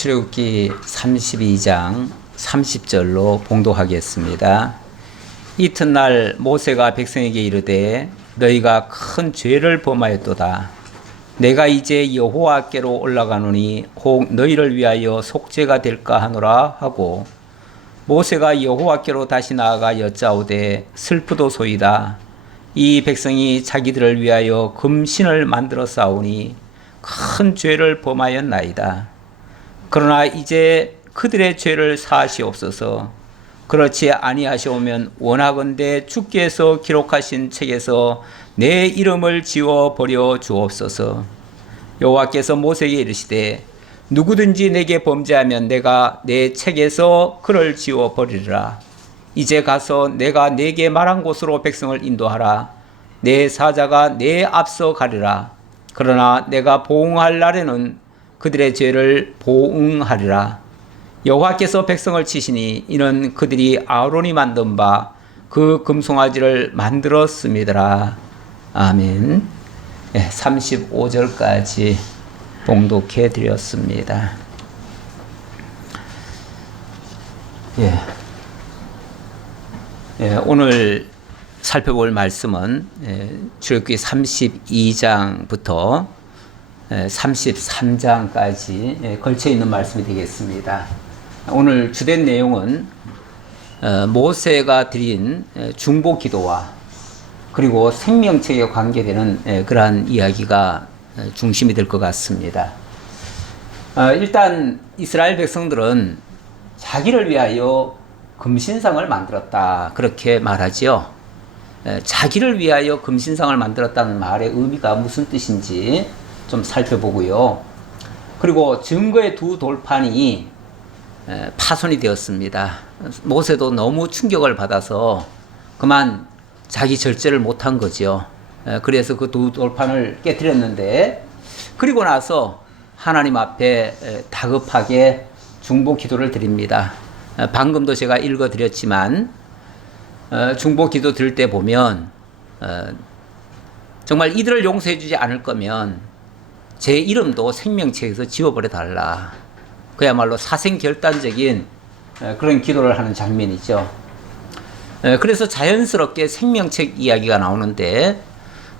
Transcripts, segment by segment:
출애굽기 32장 30절로 봉독하겠습니다. 이튿날 모세가 백성에게 이르되 너희가 큰 죄를 범하였도다. 내가 이제 여호와께로 올라가노니 혹 너희를 위하여 속죄가 될까 하노라 하고, 모세가 여호와께로 다시 나아가 여짜오되 슬프도소이다. 이 백성이 자기들을 위하여 금신을 만들어 싸우니 큰 죄를 범하였나이다. 그러나 이제 그들의 죄를 사하시옵소서. 그렇지 아니하시오면 원하건대 주께서 기록하신 책에서 내 이름을 지워 버려 주옵소서. 여호와께서 모세에게 이르시되 누구든지 내게 범죄하면 내가 내 책에서 그를 지워 버리리라. 이제 가서 내가 네게 말한 곳으로 백성을 인도하라. 내 사자가 내 앞서 가리라. 그러나 내가 보응할 날에는 그들의 죄를 보응하리라. 여호와께서 백성을 치시니 이는 그들이 아론이 만든 바 그 금송아지를 만들었음이더라. 아멘. 35절까지 봉독해 드렸습니다. 오늘 살펴볼 말씀은 출애굽기 32장부터 33장까지 걸쳐 있는 말씀이 되겠습니다. 오늘 주된 내용은 모세가 드린 중보 기도와 그리고 생명책에 관계되는 그러한 이야기가 중심이 될 것 같습니다. 일단 이스라엘 백성들은 자기를 위하여 금신상을 만들었다, 그렇게 말하지요. 자기를 위하여 금신상을 만들었다는 말의 의미가 무슨 뜻인지 좀 살펴보고요. 그리고 증거의 두 돌판이 파손이 되었습니다. 모세도 너무 충격을 받아서 그만 자기 절제를 못한 거죠. 그래서 그 두 돌판을 깨뜨렸는데, 그리고 나서 하나님 앞에 다급하게 중보 기도를 드립니다. 방금도 제가 읽어드렸지만 중보 기도 드릴 때 보면 정말 이들을 용서해 주지 않을 거면 제 이름도 생명책에서 지워버려 달라. 그야말로 사생결단적인 그런 기도를 하는 장면이죠. 그래서 자연스럽게 생명책 이야기가 나오는데,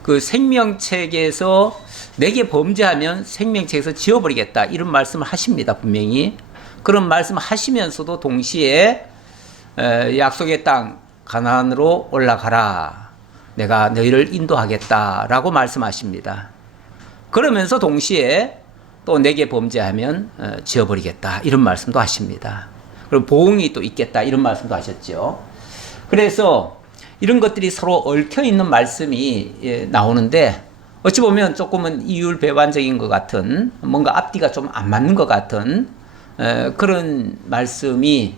그 생명책에서 내게 범죄하면 생명책에서 지워버리겠다, 이런 말씀을 하십니다. 분명히 그런 말씀을 하시면서도 동시에 약속의 땅 가나안으로 올라가라, 내가 너희를 인도하겠다라고 말씀하십니다. 그러면서 동시에 또 내게 범죄하면 지어버리겠다, 이런 말씀도 하십니다. 그리고 보응이 또 있겠다, 이런 말씀도 하셨죠. 그래서 이런 것들이 서로 얽혀 있는 말씀이 나오는데, 어찌 보면 조금은 이율배반적인 것 같은, 뭔가 앞뒤가 좀 안 맞는 것 같은 그런 말씀이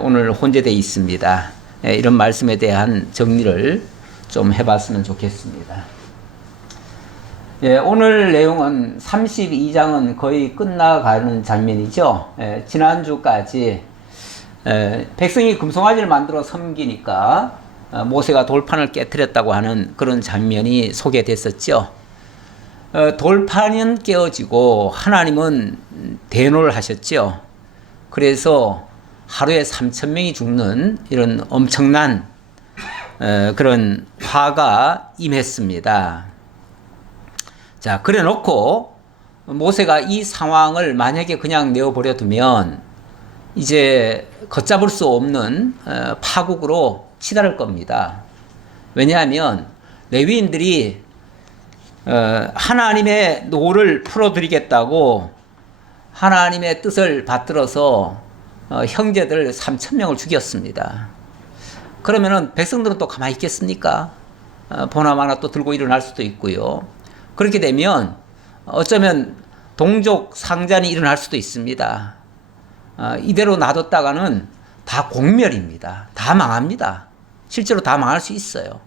오늘 혼재되어 있습니다. 이런 말씀에 대한 정리를 좀 해봤으면 좋겠습니다. 오늘 내용은 32장은 거의 끝나가는 장면이죠. 지난주까지 백성이 금송아지를 만들어 섬기니까 모세가 돌판을 깨뜨렸다고 하는 그런 장면이 소개됐었죠. 돌판은 깨어지고 하나님은 대노를 하셨죠. 그래서 하루에 3,000명이 죽는 이런 엄청난 그런 화가 임했습니다. 자, 그래 놓고 모세가 이 상황을 만약에 그냥 내어버려 두면 이제 걷잡을 수 없는 파국으로 치달을 겁니다. 왜냐하면 레위인들이 하나님의 노를 풀어드리겠다고 하나님의 뜻을 받들어서 형제들 3,000명을 죽였습니다. 그러면은 백성들은 또 가만히 있겠습니까? 보나마나 또 들고 일어날 수도 있고요. 그렇게 되면 어쩌면 동족 상잔이 일어날 수도 있습니다. 이대로 놔뒀다가는 다 공멸입니다. 다 망합니다. 실제로 다 망할 수 있어요.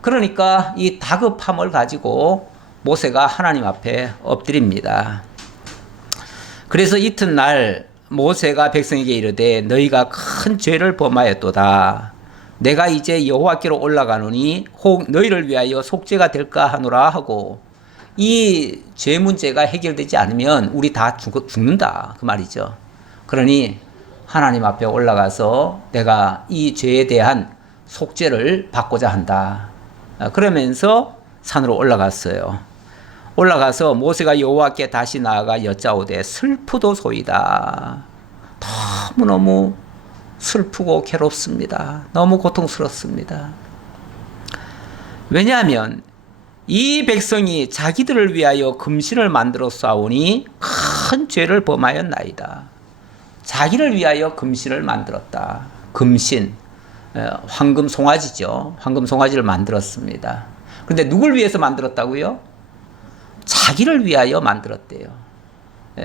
그러니까 이 다급함을 가지고 모세가 하나님 앞에 엎드립니다. 그래서 이튿날 모세가 백성에게 이르되 너희가 큰 죄를 범하였도다. 내가 이제 여호와께로 올라가노니 혹 너희를 위하여 속죄가 될까 하노라 하고, 이 죄 문제가 해결되지 않으면 우리 다 죽는다 그 말이죠. 그러니 하나님 앞에 올라가서 내가 이 죄에 대한 속죄를 받고자 한다. 그러면서 산으로 올라갔어요. 올라가서 모세가 여호와께 다시 나아가 여짜오되 슬프도소이다. 너무너무 슬프고 괴롭습니다. 너무 고통스럽습니다. 왜냐하면 이 백성이 자기들을 위하여 금신을 만들어 싸우니 큰 죄를 범하였나이다. 자기를 위하여 금신을 만들었다. 금신, 황금 송아지죠. 황금 송아지를 만들었습니다. 그런데 누굴 위해서 만들었다고요? 자기를 위하여 만들었대요.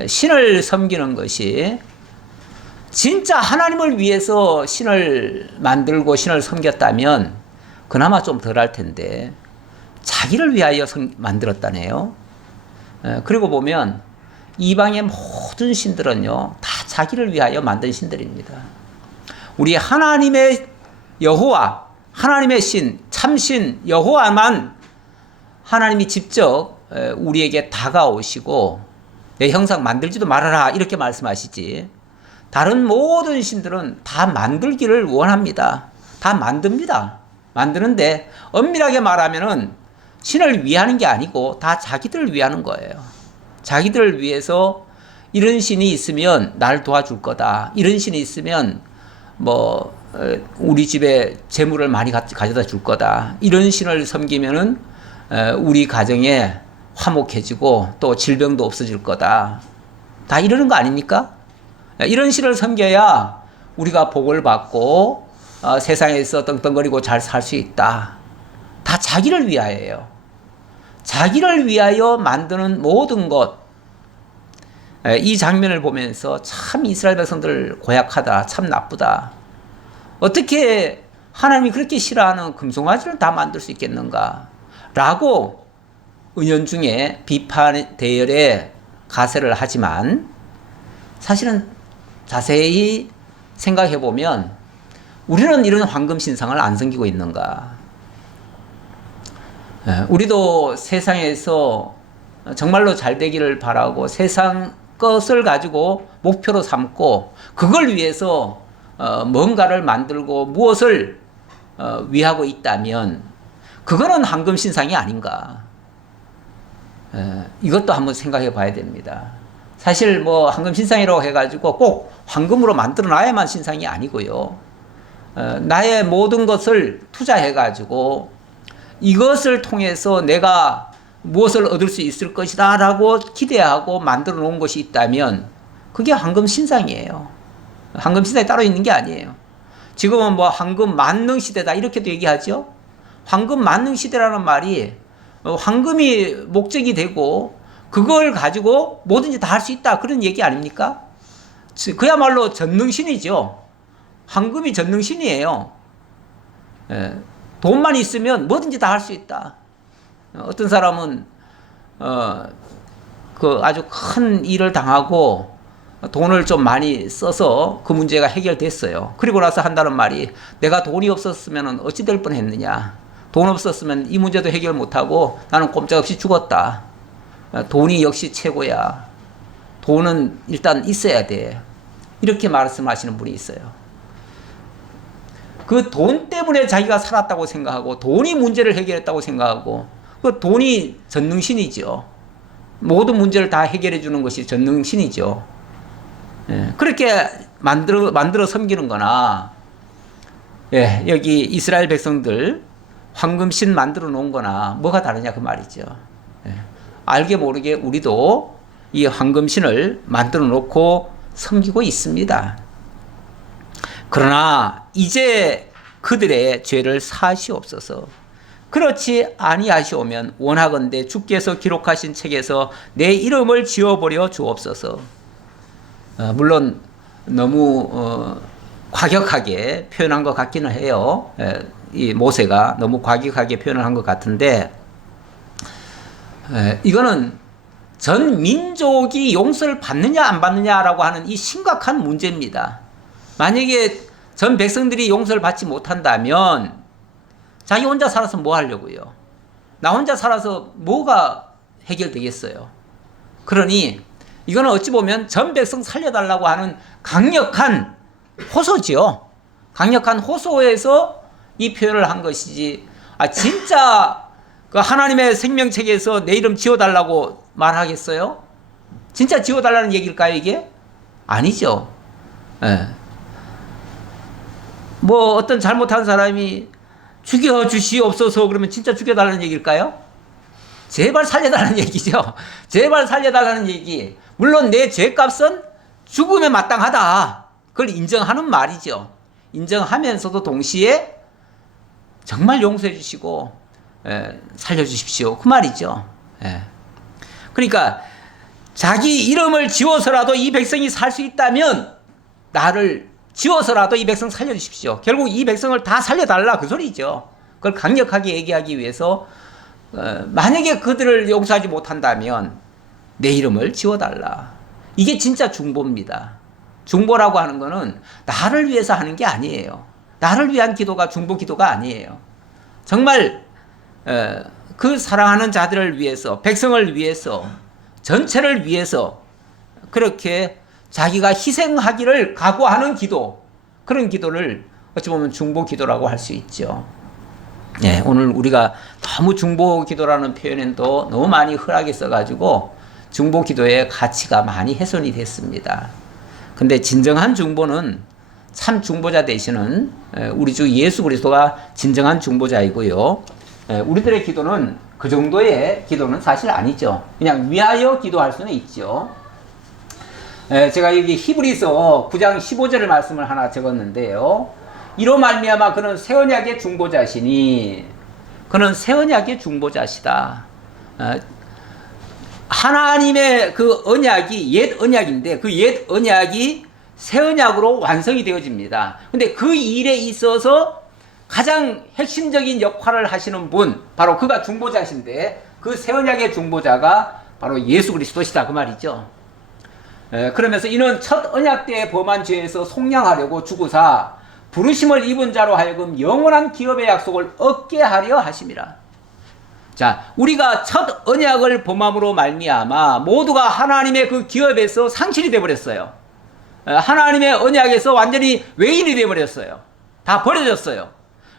신을 섬기는 것이 진짜 하나님을 위해서 신을 만들고 신을 섬겼다면 그나마 좀 덜할 텐데 자기를 위하여 만들었다네요. 그리고 보면 이방의 모든 신들은요 다 자기를 위하여 만든 신들입니다. 우리 하나님의 여호와, 하나님의 신, 참신 여호와만 하나님이 직접 우리에게 다가오시고 내 형상 만들지도 말아라 이렇게 말씀하시지, 다른 모든 신들은 다 만들기를 원합니다. 다 만듭니다. 만드는데 엄밀하게 말하면은 신을 위하는 게 아니고 다 자기들을 위하는 거예요. 자기들을 위해서 이런 신이 있으면 날 도와줄 거다. 이런 신이 있으면 뭐 우리 집에 재물을 많이 가져다 줄 거다. 이런 신을 섬기면은 우리 가정에 화목해지고 또 질병도 없어질 거다. 다 이러는 거 아닙니까? 이런 신을 섬겨야 우리가 복을 받고 세상에서 떵떵거리고 잘 살 수 있다. 다 자기를 위하여요. 자기를 위하여 만드는 모든 것. 이 장면을 보면서 참 이스라엘 백성들 고약하다. 참 나쁘다. 어떻게 하나님이 그렇게 싫어하는 금송아지를 다 만들 수 있겠는가? 라고 은연중에 비판 대열에 가세를 하지만 사실은 자세히 생각해 보면 우리는 이런 황금 신상을 안 섬기고 있는가? 우리도 세상에서 정말로 잘 되기를 바라고 세상 것을 가지고 목표로 삼고 그걸 위해서 뭔가를 만들고 무엇을 위하고 있다면 그거는 황금 신상이 아닌가? 이것도 한번 생각해 봐야 됩니다. 사실 뭐 황금 신상이라고 해가지고 꼭 황금으로 만들어 놔야만 신상이 아니고요. 나의 모든 것을 투자해가지고 이것을 통해서 내가 무엇을 얻을 수 있을 것이다 라고 기대하고 만들어 놓은 것이 있다면 그게 황금 신상이에요. 황금 신상이 따로 있는 게 아니에요. 지금은 뭐 황금 만능 시대다 이렇게도 얘기하죠. 황금 만능 시대라는 말이 황금이 목적이 되고 그걸 가지고 뭐든지 다 할 수 있다 그런 얘기 아닙니까? 그야말로 전능신이죠. 황금이 전능신이에요. 돈만 있으면 뭐든지 다 할 수 있다. 어떤 사람은 그 아주 큰 일을 당하고 돈을 좀 많이 써서 그 문제가 해결됐어요. 그리고 나서 한다는 말이 내가 돈이 없었으면 어찌 될 뻔했느냐. 돈 없었으면 이 문제도 해결 못하고 나는 꼼짝없이 죽었다. 돈이 역시 최고야. 돈은 일단 있어야 돼. 이렇게 말씀하시는 분이 있어요. 그 돈 때문에 자기가 살았다고 생각하고 돈이 문제를 해결했다고 생각하고 그 돈이 전능신이죠. 모든 문제를 다 해결해 주는 것이 전능신이죠. 그렇게 만들어 섬기는 거나 여기 이스라엘 백성들 황금신 만들어 놓은 거나 뭐가 다르냐 그 말이죠. 알게 모르게 우리도 이 황금신을 만들어 놓고 섬기고 있습니다. 그러나 이제 그들의 죄를 사하시옵소서. 그렇지 아니하시오면 원하건대 주께서 기록하신 책에서 내 이름을 지워버려 주옵소서. 물론 너무 과격하게 표현한 것 같기는 해요. 이 모세가 너무 과격하게 표현을 한 것 같은데 이거는 전 민족이 용서를 받느냐 안 받느냐라고 하는 이 심각한 문제입니다. 만약에 전 백성들이 용서를 받지 못한다면 자기 혼자 살아서 뭐 하려고요? 나 혼자 살아서 뭐가 해결되겠어요. 그러니 이거는 어찌 보면 전 백성 살려달라고 하는 강력한 호소지요. 강력한 호소에서 이 표현을 한 것이지, 진짜 그 하나님의 생명책에서 내 이름 지워달라고 말하겠어요? 진짜 지워달라는 얘기일까요, 이게? 아니죠. 예. 뭐 어떤 잘못한 사람이 죽여주시옵소서 그러면 진짜 죽여달라는 얘기일까요? 제발 살려달라는 얘기죠. 제발 살려달라는 얘기. 물론 내 죄값은 죽음에 마땅하다. 그걸 인정하는 말이죠. 인정하면서도 동시에 정말 용서해 주시고 살려주십시오. 그 말이죠. 그러니까 자기 이름을 지워서라도 이 백성이 살 수 있다면 나를 지워서라도 이 백성 살려주십시오. 결국 이 백성을 다 살려달라 그 소리죠. 그걸 강력하게 얘기하기 위해서 만약에 그들을 용서하지 못한다면 내 이름을 지워달라. 이게 진짜 중보입니다. 중보라고 하는 거는 나를 위해서 하는 게 아니에요. 나를 위한 기도가 중보 기도가 아니에요. 정말 그 사랑하는 자들을 위해서, 백성을 위해서, 전체를 위해서 그렇게 자기가 희생하기를 각오하는 기도, 그런 기도를 어찌 보면 중보 기도라고 할 수 있죠. 네, 오늘 우리가 너무 중보 기도라는 표현에도 너무 많이 흔하게 써가지고 중보 기도의 가치가 많이 훼손이 됐습니다. 근데 진정한 중보는 참 중보자 되시는 우리 주 예수 그리스도가 진정한 중보자이고요. 우리들의 기도는 그 정도의 기도는 사실 아니죠. 그냥 위하여 기도할 수는 있죠. 제가 여기 히브리서 9장 15절의 말씀을 하나 적었는데요. 이로 말미암아 그는 새 언약의 중보자시니, 그는 새 언약의 중보자시다. 하나님의 그 언약이 옛 언약인데 그 옛 언약이 새 언약으로 완성이 되어집니다. 근데 그 일에 있어서 가장 핵심적인 역할을 하시는 분, 바로 그가 중보자신데 그 새 언약의 중보자가 바로 예수 그리스도시다 그 말이죠. 그러면서 이는 첫 언약 때에 범한 죄에서 속량하려고 주구사 부르심을 입은 자로 하여금 영원한 기업의 약속을 얻게 하려 하심이라. 자, 우리가 첫 언약을 범함으로 말미암아 모두가 하나님의 그 기업에서 상실이 되어버렸어요. 하나님의 언약에서 완전히 외인이 되어버렸어요. 다 버려졌어요.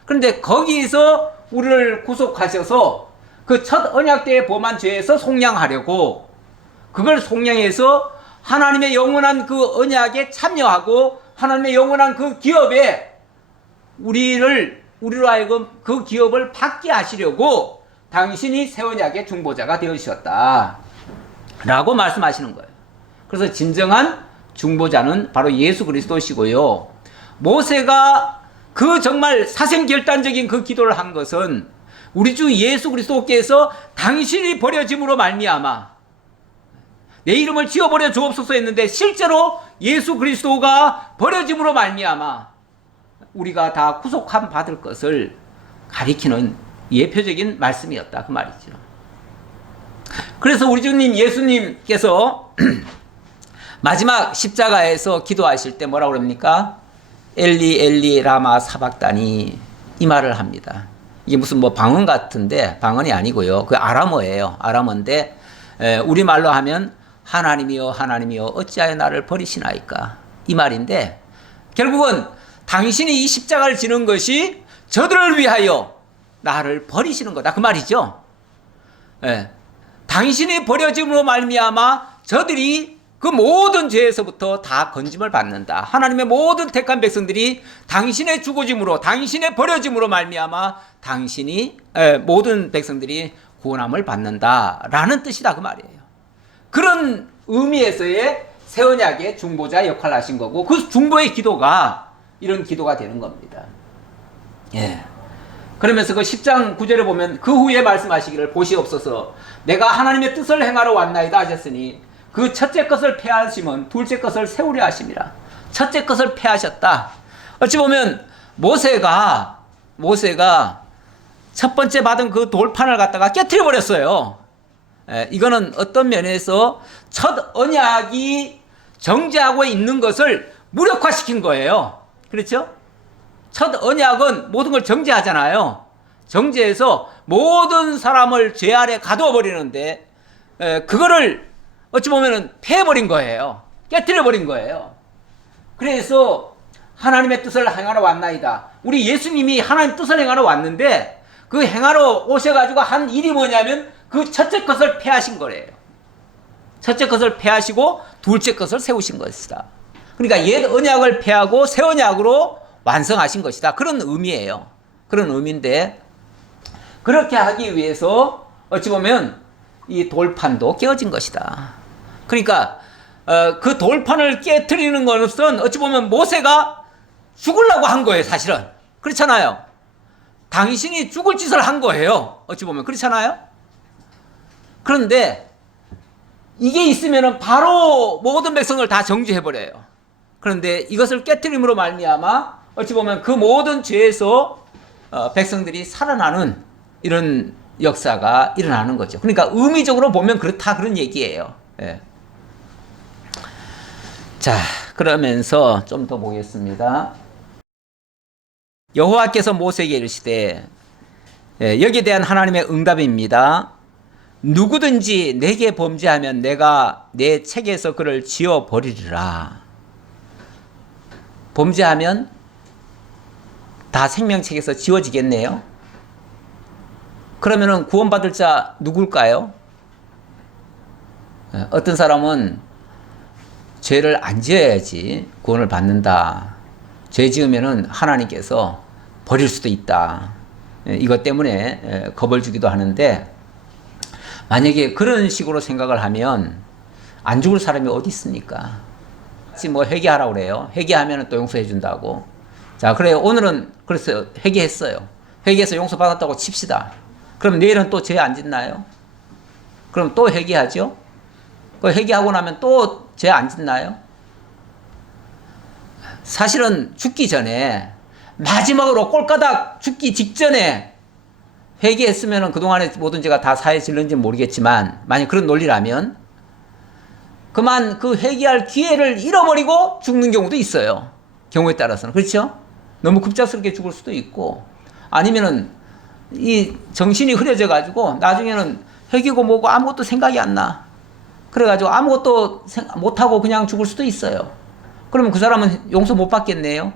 그런데 거기서 우리를 구속하셔서 그 첫 언약 때에 범한 죄에서 속량하려고, 그걸 속량해서 하나님의 영원한 그 언약에 참여하고 하나님의 영원한 그 기업에 우리로 하여금 그 기업을 받게 하시려고 당신이 새 언약의 중보자가 되어주셨다 라고 말씀하시는 거예요. 그래서 진정한 중보자는 바로 예수 그리스도시고요. 모세가 그 정말 사생결단적인 그 기도를 한 것은 우리 주 예수 그리스도께서 당신이 버려짐으로 말미암아 내 이름을 지워버려 주옵소서 했는데 실제로 예수 그리스도가 버려짐으로 말미암아 우리가 다 구속함 받을 것을 가리키는 예표적인 말씀이었다 그 말이죠. 그래서 우리 주님 예수님께서 마지막 십자가에서 기도하실 때 뭐라고 그럽니까? 엘리 엘리 라마 사박다니, 이 말을 합니다. 이게 무슨 뭐 방언 같은데 방언이 아니고요. 그 아람어예요. 아람어인데 우리말로 하면 하나님이여 하나님이여 어찌하여 나를 버리시나이까, 이 말인데 결국은 당신이 이 십자가를 지는 것이 저들을 위하여 나를 버리시는 거다 그 말이죠. 당신이 버려짐으로 말미암아 저들이 그 모든 죄에서부터 다 건짐을 받는다. 하나님의 모든 택한 백성들이 당신의 죽어짐으로, 당신의 버려짐으로 말미암아 당신이 모든 백성들이 구원함을 받는다라는 뜻이다 그 말이에요. 그런 의미에서의 새 언약의 중보자 역할을 하신 거고, 그 중보의 기도가 이런 기도가 되는 겁니다. 그러면서 그 10장 9절에 보면 그 후에 말씀하시기를 보시옵소서 내가 하나님의 뜻을 행하러 왔나이다 하셨으니 그 첫째 것을 폐하심은 둘째 것을 세우려 하심이라. 첫째 것을 폐하셨다. 어찌 보면 모세가 첫 번째 받은 그 돌판을 갖다가 깨트려 버렸어요. 이거는 어떤 면에서 첫 언약이 정죄하고 있는 것을 무력화시킨 거예요. 그렇죠? 첫 언약은 모든 걸 정죄하잖아요. 정죄해서 모든 사람을 죄 아래 가두어 버리는데 그거를 어찌 보면은 패해버린 거예요. 깨뜨려버린 거예요. 그래서 하나님의 뜻을 행하러 왔나이다. 우리 예수님이 하나님 뜻을 행하러 왔는데 그 행하러 오셔가지고 한 일이 뭐냐면 그 첫째 것을 패하신 거래요. 첫째 것을 패하시고 둘째 것을 세우신 것이다. 그러니까 옛 언약을 패하고 새 언약으로 완성하신 것이다. 그런 의미예요. 그런 의미인데 그렇게 하기 위해서 어찌 보면 이 돌판도 깨어진 것이다. 그러니까 그 돌판을 깨트리는 것은 어찌 보면 모세가 죽으려고 한 거예요. 사실은 그렇잖아요. 당신이 죽을 짓을 한 거예요. 어찌 보면 그렇잖아요. 그런데 이게 있으면 바로 모든 백성을 다 정죄해버려요. 그런데 이것을 깨트림으로 말미암아 어찌 보면 그 모든 죄에서 백성들이 살아나는 이런 역사가 일어나는 거죠. 그러니까 의미적으로 보면 그렇다 그런 얘기예요. 예. 자, 그러면서 좀 더 보겠습니다. 여호와께서 모세에게 이르시되, 여기에 대한 하나님의 응답입니다. 누구든지 내게 범죄하면 내가 내 책에서 그를 지워버리리라. 범죄하면 다 생명책에서 지워지겠네요. 그러면은 구원받을 자 누굴까요? 어떤 사람은 죄를 안 지어야지 구원을 받는다. 죄 지으면은 하나님께서 버릴 수도 있다. 이것 때문에 겁을 주기도 하는데 만약에 그런 식으로 생각을 하면 안 죽을 사람이 어디 있습니까? 지금 뭐 회개하라고 그래요. 회개하면 또 용서해 준다고. 자, 그래요. 오늘은 그래서 회개했어요. 회개해서 용서받았다고 칩시다. 그럼 내일은 또 죄 안 짓나요? 그럼 또 회개하죠? 그 회개하고 나면 또 죄 안 짓나요? 사실은 죽기 전에 마지막으로 꼴까닥 죽기 직전에 회개했으면 그동안의 모든 죄가 다 사해질는지 모르겠지만 만약 그런 논리라면 그만 그 회개할 기회를 잃어버리고 죽는 경우도 있어요. 경우에 따라서는. 그렇죠? 너무 급작스럽게 죽을 수도 있고 아니면은 이 정신이 흐려져 가지고 나중에는 회개고 뭐고 아무것도 생각이 안 나. 그래가지고 아무것도 못하고 그냥 죽을 수도 있어요. 그러면 그 사람은 용서 못 받겠네요.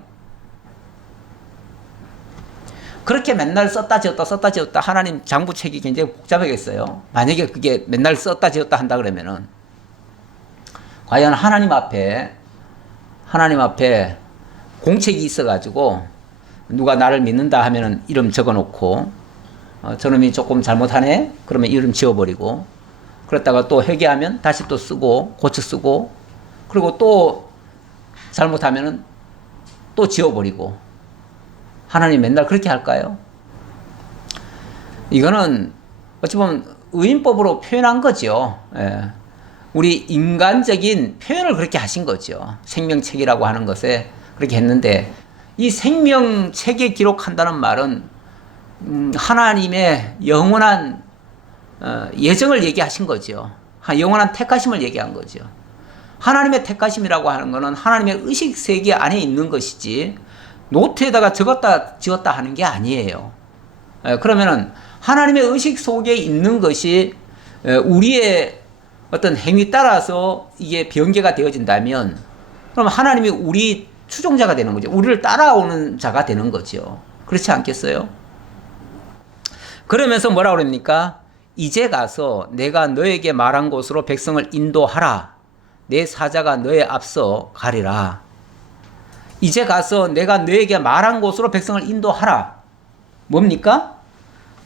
그렇게 맨날 썼다 지었다 하나님 장부책이 굉장히 복잡하겠어요. 만약에 그게 맨날 썼다 지었다 한다 그러면은 과연 하나님 앞에 공책이 있어가지고 누가 나를 믿는다 하면은 이름 적어놓고 저놈이 조금 잘못하네 그러면 이름 지워버리고 그랬다가 또 회개하면 다시 또 쓰고 고쳐 쓰고 그리고 또 잘못하면은 또 지워버리고 하나님 맨날 그렇게 할까요? 이거는 어찌 보면 의인법으로 표현한 거죠. 예. 우리 인간적인 표현을 그렇게 하신 거죠. 생명책이라고 하는 것에 그렇게 했는데 이 생명책에 기록한다는 말은 하나님의 영원한 예정을 얘기하신 거죠. 영원한 택하심을 얘기한 거죠. 하나님의 택하심이라고 하는 것은 하나님의 의식 세계 안에 있는 것이지 노트에다가 적었다 지웠다 하는 게 아니에요. 그러면은 하나님의 의식 속에 있는 것이 우리의 어떤 행위 따라서 이게 변개가 되어진다면 그럼 하나님이 우리 추종자가 되는 거죠. 우리를 따라오는 자가 되는 거죠. 그렇지 않겠어요? 그러면서 뭐라고 그럽니까? 이제 가서 내가 너에게 말한 곳으로 백성을 인도하라. 내 사자가 너의 앞서 가리라. 이제 가서 내가 너에게 말한 곳으로 백성을 인도하라. 뭡니까?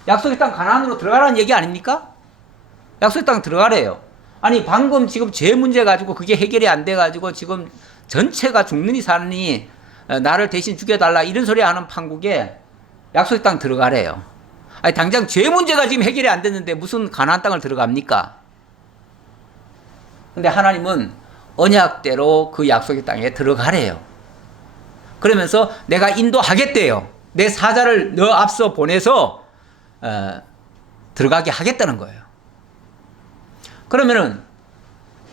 약속의 땅 가나안으로 들어가라는 얘기 아닙니까? 약속의 땅 들어가래요. 아니 방금 지금 죄 문제 가지고 그게 해결이 안 돼 가지고 지금 전체가 죽느니 사느니 나를 대신 죽여달라 이런 소리 하는 판국에 약속의 땅 들어가래요. 아니 당장 죄 문제가 지금 해결이 안 됐는데 무슨 가나안 땅을 들어갑니까? 근데 하나님은 언약대로 그 약속의 땅에 들어가래요. 그러면서 내가 인도하겠대요. 내 사자를 너 앞서 보내서 들어가게 하겠다는 거예요. 그러면은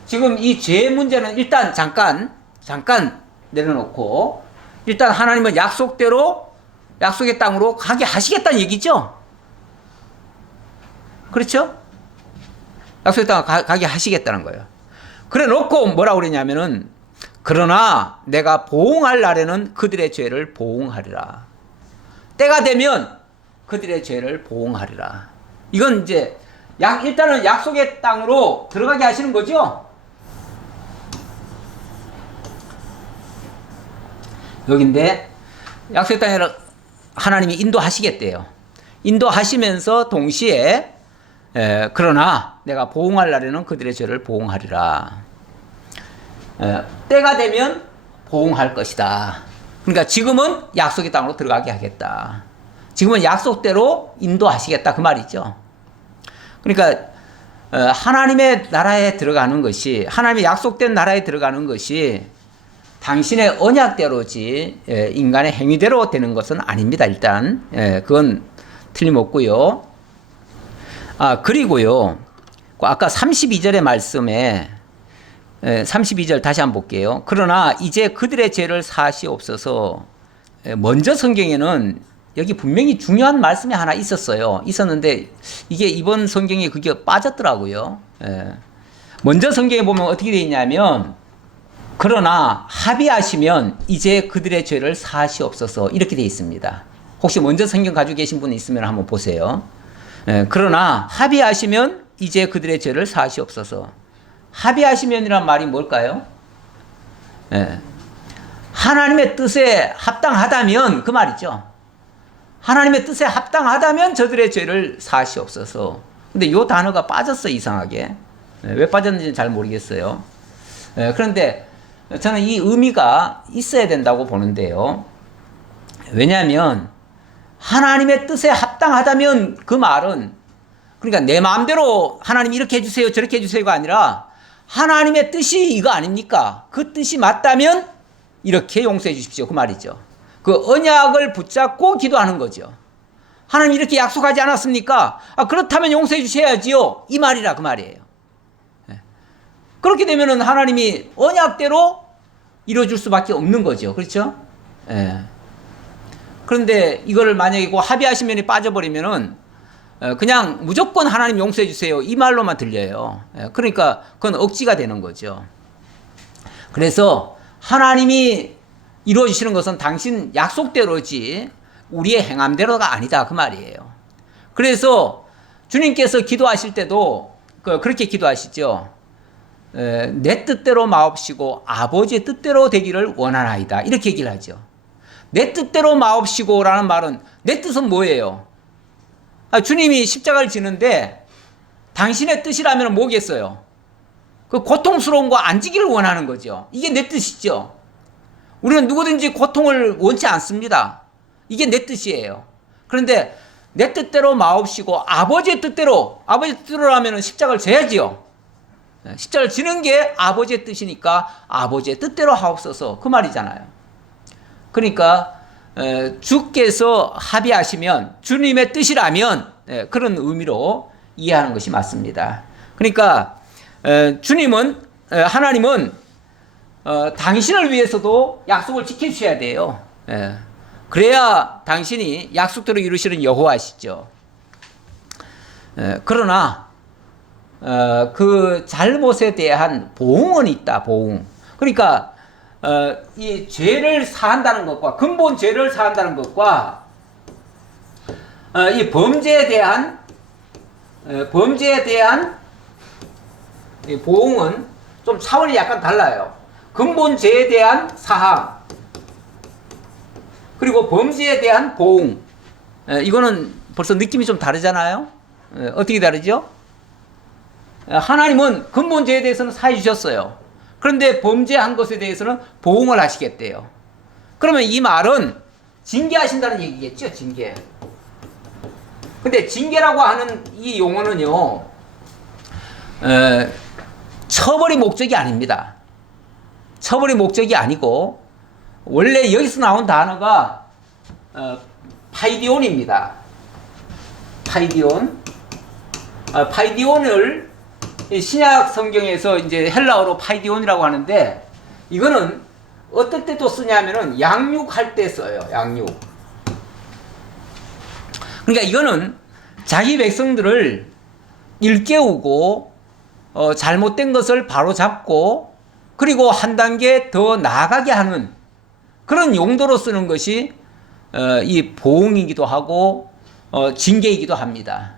지금 이 죄 문제는 일단 잠깐 내려놓고 일단 하나님은 약속대로 약속의 땅으로 가게 하시겠다는 얘기죠. 그렇죠? 약속의 땅을 가게 하시겠다는 거예요. 그래 놓고 뭐라고 그러냐면은 그러나 내가 보응할 날에는 그들의 죄를 보응하리라. 때가 되면 그들의 죄를 보응하리라. 이건 이제 일단은 약속의 땅으로 들어가게 하시는 거죠. 여긴데 약속의 땅에 하나님이 인도하시겠대요. 인도하시면서 동시에 그러나 내가 보응할 날에는 그들의 죄를 보응하리라. 때가 되면 보응할 것이다. 그러니까 지금은 약속의 땅으로 들어가게 하겠다. 지금은 약속대로 인도하시겠다 그 말이죠. 그러니까 하나님의 나라에 들어가는 것이, 하나님의 약속된 나라에 들어가는 것이 당신의 언약대로지 인간의 행위대로 되는 것은 아닙니다. 일단 그건 틀림없고요. 그리고요, 아까 32절의 말씀에 32절 다시 한번 볼게요. 그러나 이제 그들의 죄를 사하시옵소서. 먼저 성경에는 여기 분명히 중요한 말씀이 하나 있었는데 이게 이번 성경에 그게 빠졌더라고요. 먼저 성경에 보면 어떻게 되어 있냐면 그러나 합의하시면 이제 그들의 죄를 사하시옵소서 이렇게 되어 있습니다. 혹시 먼저 성경 가지고 계신 분 있으면 한번 보세요. 그러나 합의하시면 이제 그들의 죄를 사하시옵소서. 합의하시면이란 말이 뭘까요? 하나님의 뜻에 합당하다면 그 말이죠. 하나님의 뜻에 합당하다면 저들의 죄를 사하시옵소서. 근데 이 단어가 빠졌어, 이상하게. 왜 빠졌는지 잘 모르겠어요. 그런데 저는 이 의미가 있어야 된다고 보는데요. 왜냐하면 하나님의 뜻에 합당하다면 그 말은, 그러니까 내 마음대로 하나님 이렇게 해주세요 저렇게 해주세요가 아니라 하나님의 뜻이 이거 아닙니까? 그 뜻이 맞다면 이렇게 용서해 주십시오 그 말이죠. 그 언약을 붙잡고 기도하는 거죠. 하나님 이렇게 약속하지 않았습니까? 그렇다면 용서해 주셔야지요 이 말이라 그 말이에요. 그렇게 되면은 하나님이 언약대로 이루어줄 수밖에 없는 거죠. 그렇죠? 그런데 이거를 만약에 합의하시면이 빠져버리면은 그냥 무조건 하나님 용서해 주세요 이 말로만 들려요. 그러니까 그건 억지가 되는 거죠. 그래서 하나님이 이루어 주시는 것은 당신 약속대로지 우리의 행함대로가 아니다 그 말이에요. 그래서 주님께서 기도하실 때도 그렇게 기도하시죠. 내 뜻대로 마옵시고 아버지의 뜻대로 되기를 원하나이다 이렇게 얘기를 하죠. 내 뜻대로 마옵시고 라는 말은 내 뜻은 뭐예요? 주님이 십자가를 지는데 당신의 뜻이라면 뭐겠어요? 그 고통스러운 거 안 지기를 원하는 거죠. 이게 내 뜻이죠. 우리는 누구든지 고통을 원치 않습니다. 이게 내 뜻이에요. 그런데 내 뜻대로 마옵시고 아버지의 뜻대로, 아버지의 뜻대로라면 십자가를 져야지요. 십자가를 지는 게 아버지의 뜻이니까 아버지의 뜻대로 하옵소서 그 말이잖아요. 그러니까 주께서 합의하시면 주님의 뜻이라면 그런 의미로 이해하는 것이 맞습니다. 그러니까 하나님은 당신을 위해서도 약속을 지켜주셔야 돼요. 그래야 당신이 약속대로 이루시는 여호와시죠. 그러나 그 잘못에 대한 보응은 있다. 보응. 그러니까 이 죄를 사한다는 것과 근본 죄를 사한다는 것과 이 범죄에 대한 보응은 좀 차원이 약간 달라요. 근본 죄에 대한 사함 그리고 범죄에 대한 보응, 이거는 벌써 느낌이 좀 다르잖아요. 어떻게 다르죠? 하나님은 근본 죄에 대해서는 사해 주셨어요. 그런데 범죄한 것에 대해서는 보응을 하시겠대요. 그러면 이 말은 징계하신다는 얘기겠죠, 징계. 근데 징계라고 하는 이 용어는요, 처벌이 목적이 아닙니다. 처벌이 목적이 아니고, 원래 여기서 나온 단어가, 파이디온입니다. 파이디온. 파이디온을 신약 성경에서 이제 헬라어로 파이디온이라고 하는데, 이거는 어떨 때 또 쓰냐면은 양육할 때 써요. 양육. 그러니까 이거는 자기 백성들을 일깨우고 잘못된 것을 바로잡고 그리고 한 단계 더 나아가게 하는 그런 용도로 쓰는 것이 이 보응이기도 하고 징계이기도 합니다.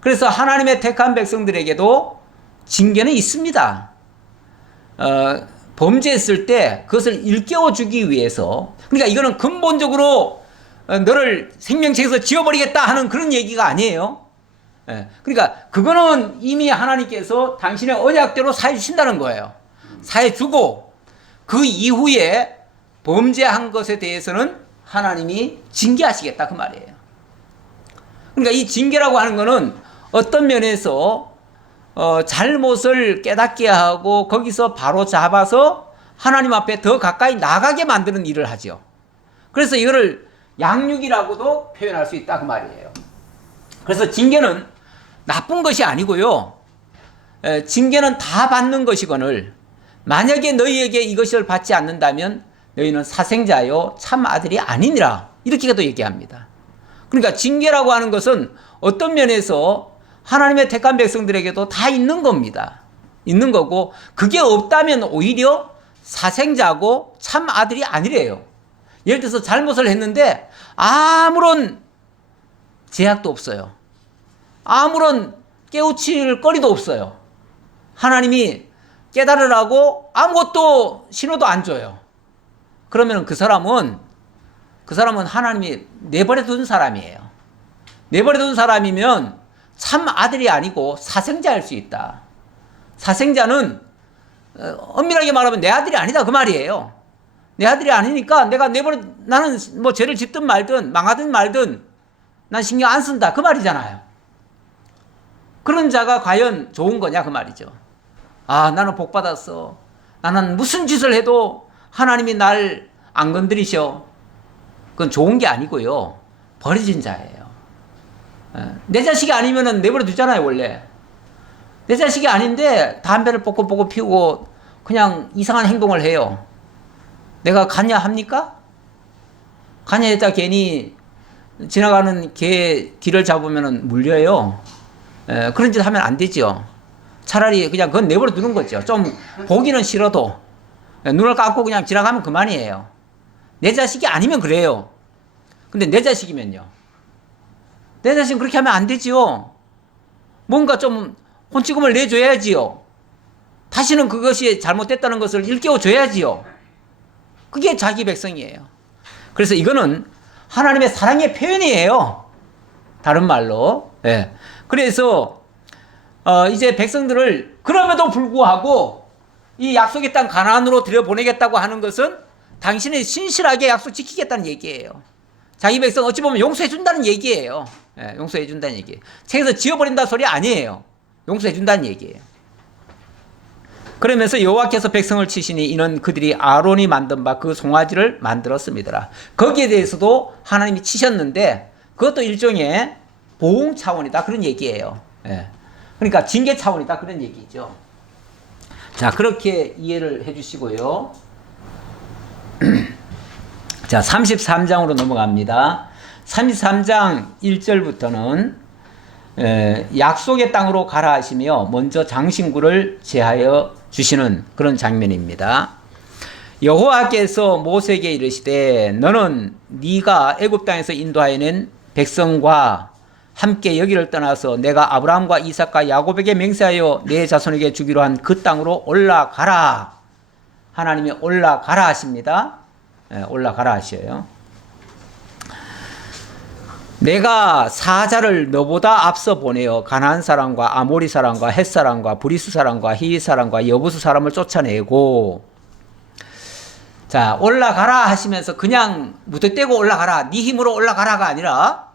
그래서 하나님의 택한 백성들에게도 징계는 있습니다. 범죄했을 때 그것을 일깨워 주기 위해서, 그러니까 이거는 근본적으로 너를 생명책에서 지워버리겠다 하는 그런 얘기가 아니에요. 그러니까 그거는 이미 하나님께서 당신의 언약대로 사해 주신다는 거예요. 사해 주고 그 이후에 범죄한 것에 대해서는 하나님이 징계하시겠다 그 말이에요. 그러니까 이 징계라고 하는 거는 어떤 면에서 잘못을 깨닫게 하고 거기서 바로 잡아서 하나님 앞에 더 가까이 나가게 만드는 일을 하죠. 그래서 이거를 양육이라고도 표현할 수 있다 그 말이에요. 그래서 징계는 나쁜 것이 아니고요. 징계는 다 받는 것이거늘 만약에 너희에게 이것을 받지 않는다면 너희는 사생자요 참 아들이 아니니라, 이렇게도 얘기합니다. 그러니까 징계라고 하는 것은 어떤 면에서 하나님의 택한 백성들에게도 다 있는 겁니다. 있는 거고 그게 없다면 오히려 사생자고 참 아들이 아니래요. 예를 들어서 잘못을 했는데 아무런 제약도 없어요. 아무런 깨우칠 거리도 없어요. 하나님이 깨달으라고 아무것도 신호도 안 줘요. 그러면 그 사람은 하나님이 내버려 둔 사람이에요. 내버려 둔 사람이면 참 아들이 아니고 사생자일 수 있다. 사생자는 엄밀하게 말하면 내 아들이 아니다 그 말이에요. 내 아들이 아니니까 나는 뭐 죄를 짓든 말든 망하든 말든 난 신경 안 쓴다 그 말이잖아요. 그런 자가 과연 좋은 거냐 그 말이죠. 아, 나는 복 받았어. 나는 무슨 짓을 해도 하나님이 날 안 건드리셔. 그건 좋은 게 아니고요. 버려진 자예요. 내 자식이 아니면은 내버려 두잖아요, 원래. 내 자식이 아닌데 담배를 뽀꼬뽀꼬 피우고 그냥 이상한 행동을 해요. 내가 관여합니까? 관여했다 괜히 지나가는 개 길을 잡으면은 물려요. 그런 짓 하면 안 되죠. 차라리 그냥 그건 내버려 두는 거죠. 좀 보기는 싫어도 눈을 감고 그냥 지나가면 그만이에요. 내 자식이 아니면 그래요. 근데 내 자식이면요. 내 자식은 그렇게 하면 안 되지요. 뭔가 좀 혼치금을 내줘야지요. 다시는 그것이 잘못됐다는 것을 일깨워 줘야지요. 그게 자기 백성이에요. 그래서 이거는 하나님의 사랑의 표현이에요. 다른 말로. 예. 그래서 이제 백성들을 그럼에도 불구하고 이 약속의 땅 가나안으로 들여보내겠다고 하는 것은 당신이 신실하게 약속 지키겠다는 얘기예요. 자기 백성 어찌 보면 용서해 준다는 얘기예요. 예, 용서해 준다는 얘기예요. 책에서 지워버린다 소리 아니에요. 용서해 준다는 얘기예요. 그러면서 여호와께서 백성을 치시니 이는 그들이 아론이 만든 바 그 송아지를 만들었습니다. 거기에 대해서도 하나님이 치셨는데 그것도 일종의 보응 차원이다 그런 얘기예요. 예. 그러니까 징계 차원이다 그런 얘기죠. 자, 그렇게 이해를 해주시고요. 자, 33장으로 넘어갑니다. 33장 1절부터는 약속의 땅으로 가라 하시며 먼저 장신구를 제하여 주시는 그런 장면입니다. 여호와께서 모세에게 이르시되 너는 네가 애굽 땅에서 인도하여 낸 백성과 함께 여기를 떠나서 내가 아브라함과 이삭과 야곱에게 맹세하여 내 자손에게 주기로 한 그 땅으로 올라가라. 하나님이 올라가라 하십니다. 올라가라 하셔요. 내가 사자를 너보다 앞서 보내어 가나안 사람과 아모리 사람과 헷 사람과 브리스 사람과 히위 사람과 여부수 사람을 쫓아내고, 자, 올라가라 하시면서 그냥 무턱대고 올라가라, 네 힘으로 올라가라가 아니라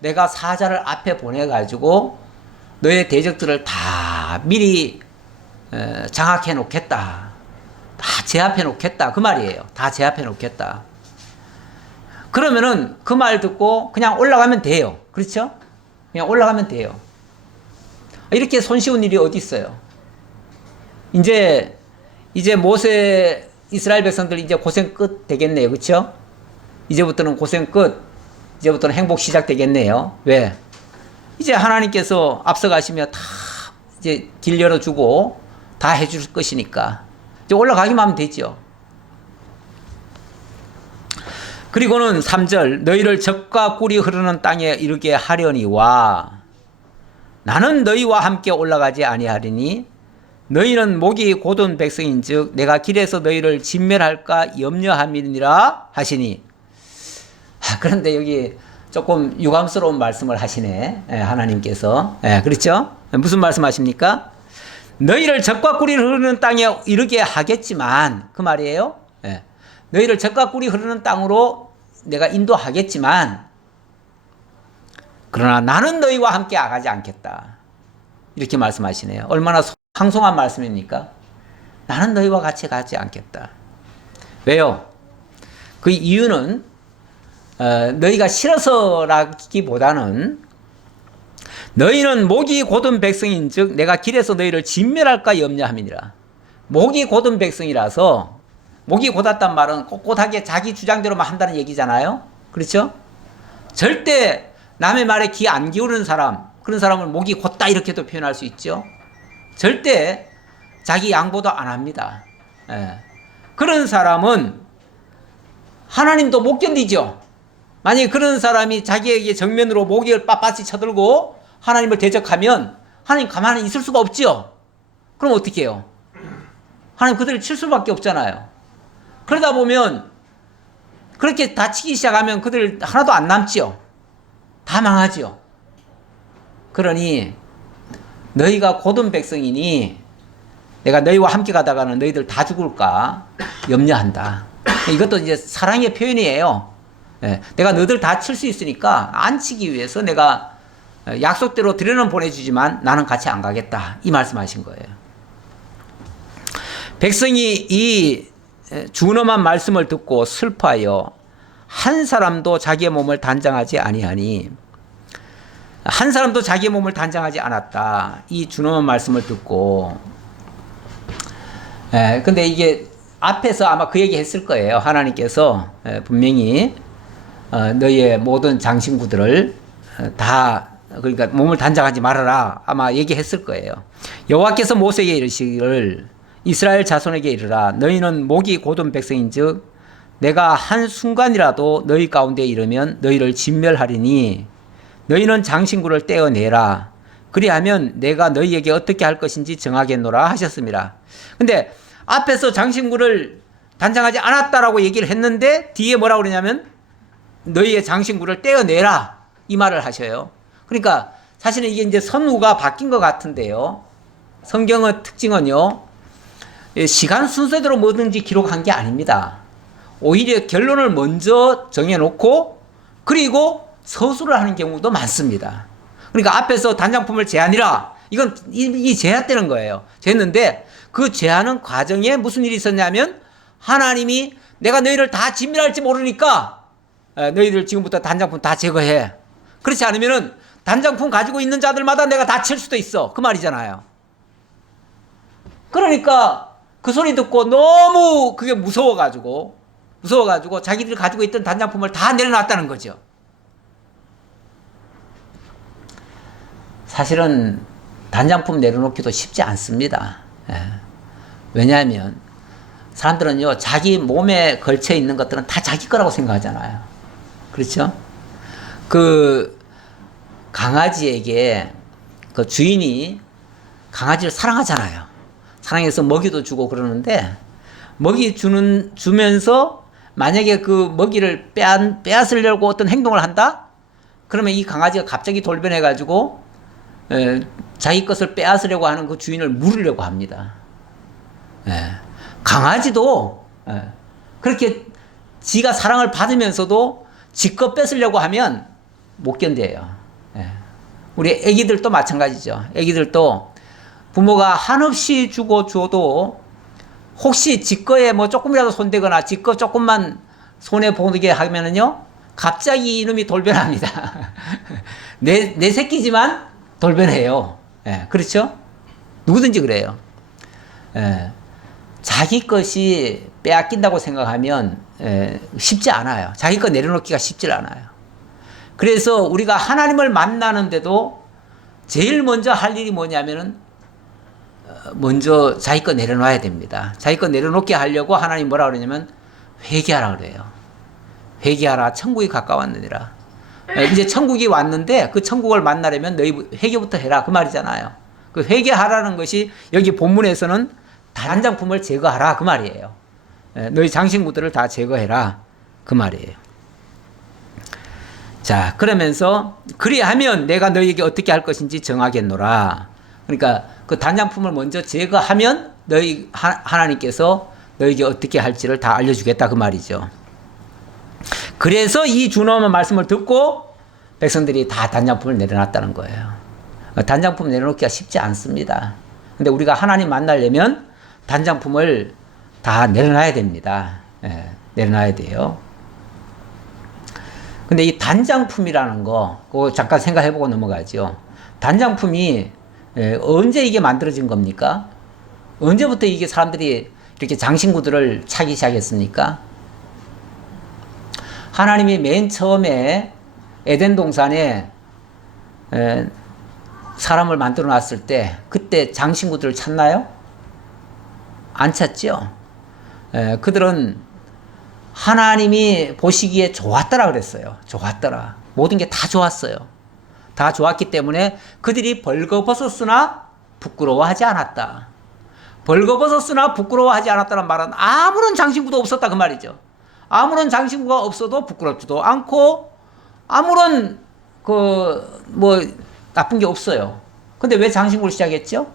내가 사자를 앞에 보내가지고 너의 대적들을 다 미리 장악해 놓겠다. 다 제압해 놓겠다. 그 말이에요. 다 제압해 놓겠다. 그러면은 그 말 듣고 그냥 올라가면 돼요. 그렇죠? 그냥 올라가면 돼요. 이렇게 손쉬운 일이 어디 있어요? 이제 모세 이스라엘 백성들 이제 고생 끝 되겠네요. 그렇죠? 이제부터는 고생 끝. 이제부터는 행복 시작되겠네요. 왜? 이제 하나님께서 앞서가시며 다 이제 길 열어주고 다 해줄 것이니까 이제 올라가기만 하면 되죠. 그리고는 3절 너희를 젖과 꿀이 흐르는 땅에 이르게 하려니와 나는 너희와 함께 올라가지 아니하리니 너희는 목이 곧은 백성인즉 내가 길에서 너희를 진멸할까 염려함이니라 하시니. 그런데 여기 조금 유감스러운 말씀을 하시네. 하나님께서. 그렇죠? 무슨 말씀하십니까? 너희를 젖과 꿀이 흐르는 땅에 이르게 하겠지만, 그 말이에요. 너희를 젖과 꿀이 흐르는 땅으로 내가 인도하겠지만 그러나 나는 너희와 함께 가지 않겠다. 이렇게 말씀하시네요. 얼마나 황송한 말씀입니까? 나는 너희와 같이 가지 않겠다. 왜요? 그 이유는 너희가 싫어서라기보다는 너희는 목이 곧은 백성인즉 내가 길에서 너희를 진멸할까 염려함이니라. 목이 곧은 백성이라서, 목이 곧았단 말은 꼿꼿하게 자기 주장대로만 한다는 얘기잖아요. 그렇죠? 절대 남의 말에 귀 안 기울이는 사람, 그런 사람을 목이 곧다 이렇게도 표현할 수 있죠. 절대 자기 양보도 안 합니다. 그런 사람은 하나님도 못 견디죠. 만약에 그런 사람이 자기에게 정면으로 목을 빳빳이 쳐들고 하나님을 대적하면 하나님 가만히 있을 수가 없죠. 그럼 어떻게 해요? 하나님 그들을 칠 수밖에 없잖아요. 그러다 보면 그렇게 다치기 시작하면 그들 하나도 안 남죠. 다 망하죠. 그러니 너희가 곧은 백성이니 내가 너희와 함께 가다가는 너희들 다 죽을까 염려한다. 이것도 이제 사랑의 표현이에요. 내가 너희들 다 칠 수 있으니까 안 치기 위해서 내가 약속대로 들여는 보내주지만 나는 같이 안 가겠다. 이 말씀하신 거예요. 백성이 이 준엄한 말씀을 듣고 슬퍼하여 한 사람도 자기의 몸을 단장하지 아니하니, 한 사람도 자기의 몸을 단장하지 않았다. 이 준엄한 말씀을 듣고. 근데 이게 앞에서 아마 그 얘기 했을 거예요. 하나님께서 분명히 너희의 모든 장신구들을 다, 그러니까 몸을 단장하지 말아라, 아마 얘기했을 거예요. 여호와께서 모세에게 이르시기를 이스라엘 자손에게 이르라. 너희는 목이 곧은 백성인즉 내가 한순간이라도 너희 가운데 이르면 너희를 진멸하리니 너희는 장신구를 떼어내라. 그리하면 내가 너희에게 어떻게 할 것인지 정하겠노라 하셨습니다. 근데 앞에서 장신구를 단장하지 않았다라고 얘기를 했는데 뒤에 뭐라고 그러냐면 너희의 장신구를 떼어내라, 이 말을 하셔요. 그러니까 사실은 이게 이제 선우가 바뀐 것 같은데요. 성경의 특징은요, 시간 순서대로 뭐든지 기록한 게 아닙니다. 오히려 결론을 먼저 정해놓고 그리고 서술을 하는 경우도 많습니다. 그러니까 앞에서 단장품을 제하니라, 이건 이 제한되는 거예요. 제했는데 그 제하는 과정에 무슨 일이 있었냐면 하나님이 내가 너희를 다 진멸할지 모르니까 너희들 지금부터 단장품 다 제거해. 그렇지 않으면은 단장품 가지고 있는 자들마다 내가 다 칠 수도 있어. 그 말이잖아요. 그러니까 그 소리 듣고 너무 그게 무서워가지고 자기들이 가지고 있던 단장품을 다 내려놨다는 거죠. 사실은 단장품 내려놓기도 쉽지 않습니다. 왜냐하면 사람들은요, 자기 몸에 걸쳐 있는 것들은 다 자기 거라고 생각하잖아요. 그렇죠? 그 강아지에게 그 주인이 강아지를 사랑하잖아요. 사랑해서 먹이도 주고 그러는데 먹이 주면서 만약에 그 먹이를 빼앗으려고 어떤 행동을 한다? 그러면 이 강아지가 갑자기 돌변해가지고 자기 것을 빼앗으려고 하는 그 주인을 물으려고 합니다. 강아지도 그렇게 지가 사랑을 받으면서도 지 것 뺏으려고 하면 못 견뎌요. 우리 애기들도 마찬가지죠. 애기들도 부모가 한없이 주고 줘도 혹시 지 거에 뭐 조금이라도 손대거나 지 거 조금만 손에 보게 하면은요, 갑자기 이놈이 돌변합니다. 내 새끼지만 돌변해요. 그렇죠? 누구든지 그래요. 자기 것이 빼앗긴다고 생각하면 쉽지 않아요. 자기 거 내려놓기가 쉽지 않아요. 그래서 우리가 하나님을 만나는데도 제일 먼저 할 일이 뭐냐면은 먼저 자기 거 내려놔야 됩니다. 자기 거 내려놓게 하려고 하나님 뭐라 그러냐면 회개하라 그래요. 회개하라. 천국이 가까웠느니라. 이제 천국이 왔는데 그 천국을 만나려면 너희 회개부터 해라. 그 말이잖아요. 그 회개하라는 것이 여기 본문에서는 단장품을 제거하라. 그 말이에요. 너희 장신구들을 다 제거해라. 그 말이에요. 자, 그러면서 그리하면 내가 너희에게 어떻게 할 것인지 정하겠노라. 그러니까 그 단장품을 먼저 제거하면 너희 하나님께서 너희에게 어떻게 할지를 다 알려주겠다. 그 말이죠. 그래서 이 준엄한 말씀을 듣고 백성들이 다 단장품을 내려놨다는 거예요. 단장품 내려놓기가 쉽지 않습니다. 근데 우리가 하나님 만나려면 단장품을 다 내려놔야 됩니다. 내려놔야 돼요. 근데 이 단장품이라는 거, 그거 잠깐 생각해보고 넘어가죠. 단장품이 언제 이게 만들어진 겁니까? 언제부터 이게 사람들이 이렇게 장신구들을 차기 시작했습니까? 하나님이 맨 처음에 에덴 동산에 사람을 만들어 놨을 때 그때 장신구들을 찾나요? 안 찾죠. 그들은 하나님이 보시기에 좋았더라 그랬어요. 좋았더라. 모든 게 다 좋았어요. 다 좋았기 때문에 그들이 벌거벗었으나 부끄러워하지 않았다. 벌거벗었으나 부끄러워하지 않았다는 말은 아무런 장신구도 없었다 그 말이죠. 아무런 장신구가 없어도 부끄럽지도 않고 아무런 나쁜 게 없어요. 근데 왜 장신구를 시작했죠?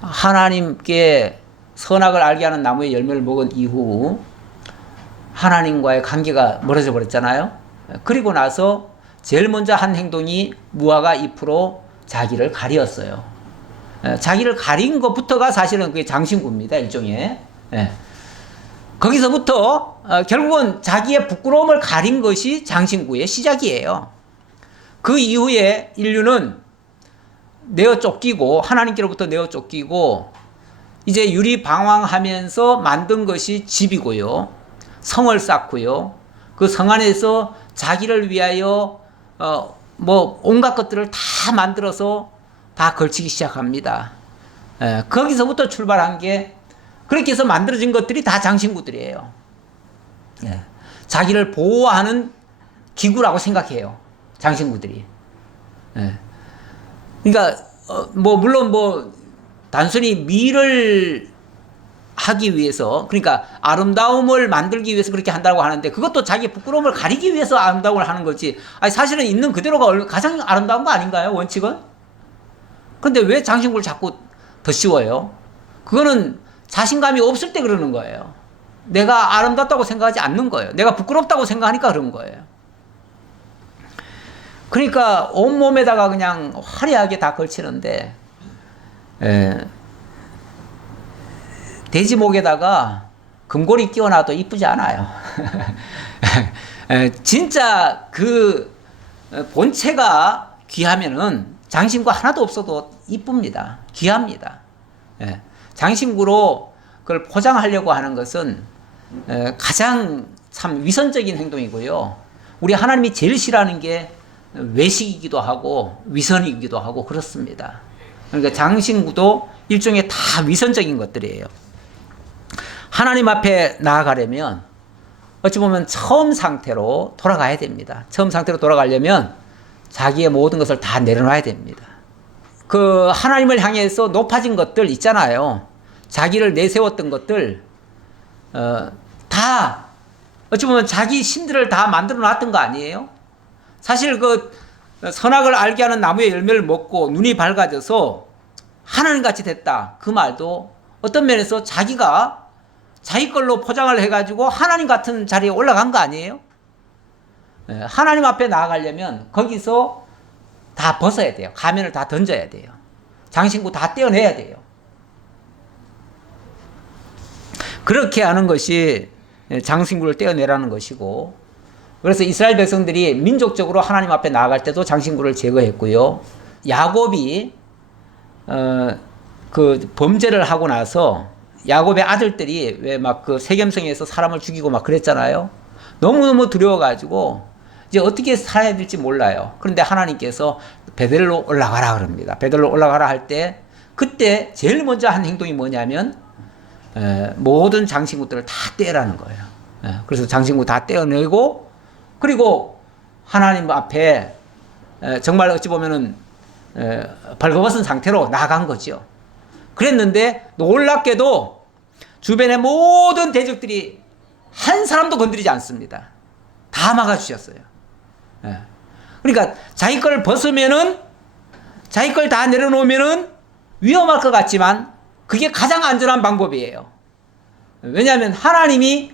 하나님께 선악을 알게 하는 나무의 열매를 먹은 이후 하나님과의 관계가 멀어져 버렸잖아요. 그리고 나서 제일 먼저 한 행동이 무화과 잎으로 자기를 가리었어요. 자기를 가린 것부터가 사실은 그게 장신구입니다. 일종의. 거기서부터 결국은 자기의 부끄러움을 가린 것이 장신구의 시작이에요. 그 이후에 인류는 내어 쫓기고 하나님께로부터 내어 쫓기고 이제 유리방황하면서 만든 것이 집이고요. 성을 쌓고요. 그 성 안에서 자기를 위하여 온갖 것들을 다 만들어서 다 걸치기 시작합니다. 거기서부터 출발한 게 그렇게 해서 만들어진 것들이 다 장신구들이에요. 자기를 보호하는 기구라고 생각해요. 장신구들이. 그러니까 물론 단순히 미를 하기 위해서, 그러니까 아름다움을 만들기 위해서 그렇게 한다고 하는데 그것도 자기 부끄러움을 가리기 위해서 아름다움을 하는 거지. 아니 사실은 있는 그대로가 가장 아름다운 거 아닌가요? 원칙은? 그런데 왜 장신구를 자꾸 더 씌워요? 그거는 자신감이 없을 때 그러는 거예요. 내가 아름답다고 생각하지 않는 거예요. 내가 부끄럽다고 생각하니까 그런 거예요. 그러니까 온몸에다가 그냥 화려하게 다 걸치는데 돼지목에다가 금고리 끼워놔도 이쁘지 않아요. 진짜 그 본체가 귀하면은 장신구 하나도 없어도 이쁩니다. 귀합니다. 장신구로 그걸 포장하려고 하는 것은 가장 참 위선적인 행동이고요. 우리 하나님이 제일 싫어하는 게 외식이기도 하고 위선이기도 하고 그렇습니다. 그러니까 장신구도 일종의 다 위선적인 것들이에요. 하나님 앞에 나아가려면 어찌 보면 처음 상태로 돌아가야 됩니다. 처음 상태로 돌아가려면 자기의 모든 것을 다 내려놔야 됩니다. 그 하나님을 향해서 높아진 것들 있잖아요. 자기를 내세웠던 것들 다 어찌 보면 자기 신들을 다 만들어 놨던 거 아니에요? 사실 그 선악을 알게 하는 나무의 열매를 먹고 눈이 밝아져서 하나님같이 됐다. 그 말도 어떤 면에서 자기가 자기 걸로 포장을 해가지고 하나님 같은 자리에 올라간 거 아니에요? 하나님 앞에 나아가려면 거기서 다 벗어야 돼요. 가면을 다 던져야 돼요. 장신구 다 떼어내야 돼요. 그렇게 하는 것이 장신구를 떼어내라는 것이고, 그래서 이스라엘 백성들이 민족적으로 하나님 앞에 나아갈 때도 장신구를 제거했고요. 야곱이 그 범죄를 하고 나서 야곱의 아들들이 왜 막 그 세겜성에서 사람을 죽이고 막 그랬잖아요. 너무너무 두려워가지고 이제 어떻게 살아야 될지 몰라요. 그런데 하나님께서 베델로 올라가라 그럽니다. 베델로 올라가라 할 때 그때 제일 먼저 한 행동이 뭐냐면 모든 장신구들을 다 떼라는 거예요. 그래서 장신구 다 떼어내고 그리고 하나님 앞에 정말 어찌 보면은 벌거벗은 상태로 나간 거죠. 그랬는데 놀랍게도 주변의 모든 대적들이 한 사람도 건드리지 않습니다. 다 막아주셨어요. 그러니까 자기 걸 벗으면은 자기 걸 다 내려놓으면은 위험할 것 같지만 그게 가장 안전한 방법이에요. 왜냐하면 하나님이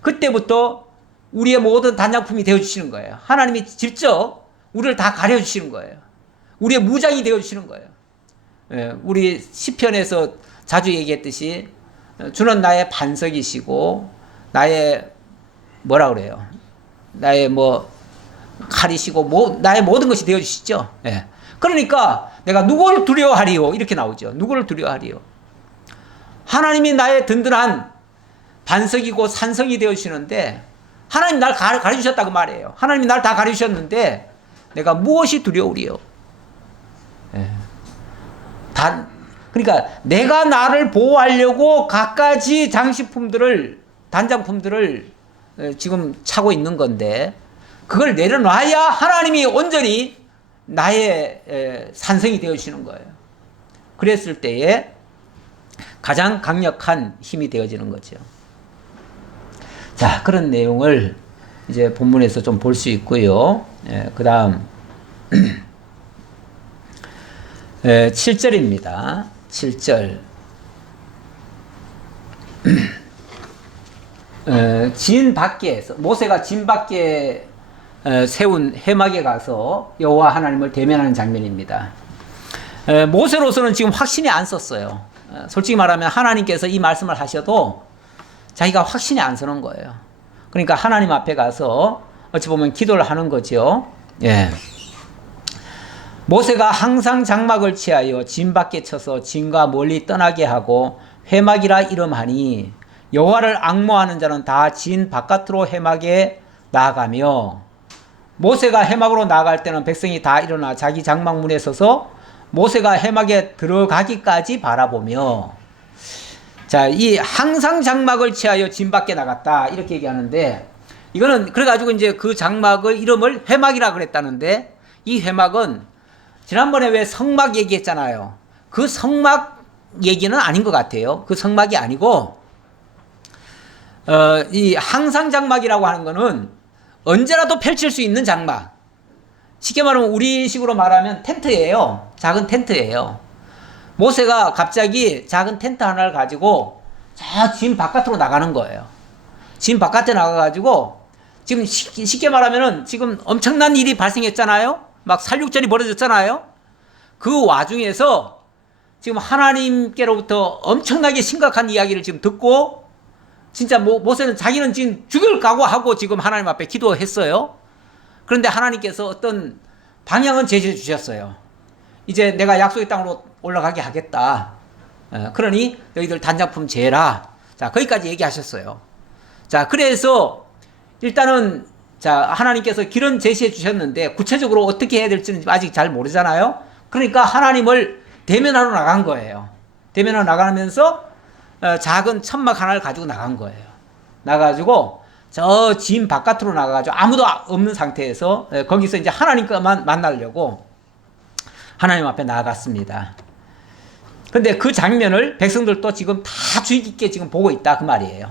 그때부터 우리의 모든 단장품이 되어주시는 거예요. 하나님이 직접 우리를 다 가려주시는 거예요. 우리의 무장이 되어주시는 거예요. 우리 시편에서 자주 얘기했듯이 주는 나의 반석이시고 나의 뭐라 그래요? 나의 뭐 칼이시고 나의 모든 것이 되어주시죠. 그러니까 내가 누구를 두려워하리요? 이렇게 나오죠. 누구를 두려워하리요? 하나님이 나의 든든한 반석이고 산성이 되어주시는데 하나님 날 가려주셨다고 말이에요. 하나님이 날 다 가려주셨는데 내가 무엇이 두려우리요? 그러니까 내가 나를 보호하려고 갖가지 장식품들을 단장품들을 지금 차고 있는 건데 그걸 내려놔야 하나님이 온전히 나의 산성이 되어주시는 거예요. 그랬을 때에 가장 강력한 힘이 되어지는 거죠. 자, 그런 내용을 이제 본문에서 좀 볼 수 있고요. 그 다음 7절입니다. 7절 진 밖에서 모세가 진 밖에 세운 회막에 가서 여호와 하나님을 대면하는 장면입니다. 모세로서는 지금 확신이 안 섰어요. 솔직히 말하면 하나님께서 이 말씀을 하셔도 자기가 확신이 안 서는 거예요. 그러니까 하나님 앞에 가서 어찌 보면 기도를 하는 거죠. 모세가 항상 장막을 취하여 진 밖에 쳐서 진과 멀리 떠나게 하고 회막이라 이름하니 여호와를 앙모하는 자는 다 진 바깥으로 회막에 나아가며 모세가 회막으로 나아갈 때는 백성이 다 일어나 자기 장막 문에 서서 모세가 회막에 들어가기까지 바라보며 자, 이 항상 장막을 취하여 진 밖에 나갔다 이렇게 얘기하는데 이거는 그래가지고 이제 그 장막을 이름을 회막이라 그랬다는데 이 회막은 지난번에 왜 성막 얘기했잖아요. 그 성막 얘기는 아닌 것 같아요. 그 성막이 아니고 이 항상 장막이라고 하는 거는 언제라도 펼칠 수 있는 장막. 쉽게 말하면 우리식으로 말하면 텐트예요. 작은 텐트예요. 모세가 갑자기 작은 텐트 하나를 가지고 저 진 바깥으로 나가는 거예요. 진 바깥에 나가가지고 지금 쉽게 말하면은 지금 엄청난 일이 발생했잖아요. 막 살육전이 벌어졌잖아요. 그 와중에서 지금 하나님께로부터 엄청나게 심각한 이야기를 지금 듣고 진짜 모세는 자기는 지금 죽을 각오하고 지금 하나님 앞에 기도했어요. 그런데 하나님께서 어떤 방향은 제시해 주셨어요. 이제 내가 약속의 땅으로 올라가게 하겠다. 그러니 너희들 단장품 재라. 자, 거기까지 얘기하셨어요. 자, 그래서 일단은 자, 하나님께서 길은 제시해 주셨는데 구체적으로 어떻게 해야 될지는 아직 잘 모르잖아요. 그러니까 하나님을 대면하러 나간 거예요. 대면하러 나가면서 작은 천막 하나를 가지고 나간 거예요. 나가지고 저 진 바깥으로 나가가지고 아무도 없는 상태에서 거기서 이제 하나님과만 만나려고 하나님 앞에 나아갔습니다. 근데 그 장면을 백성들도 지금 다 주의 깊게 지금 보고 있다 그 말이에요.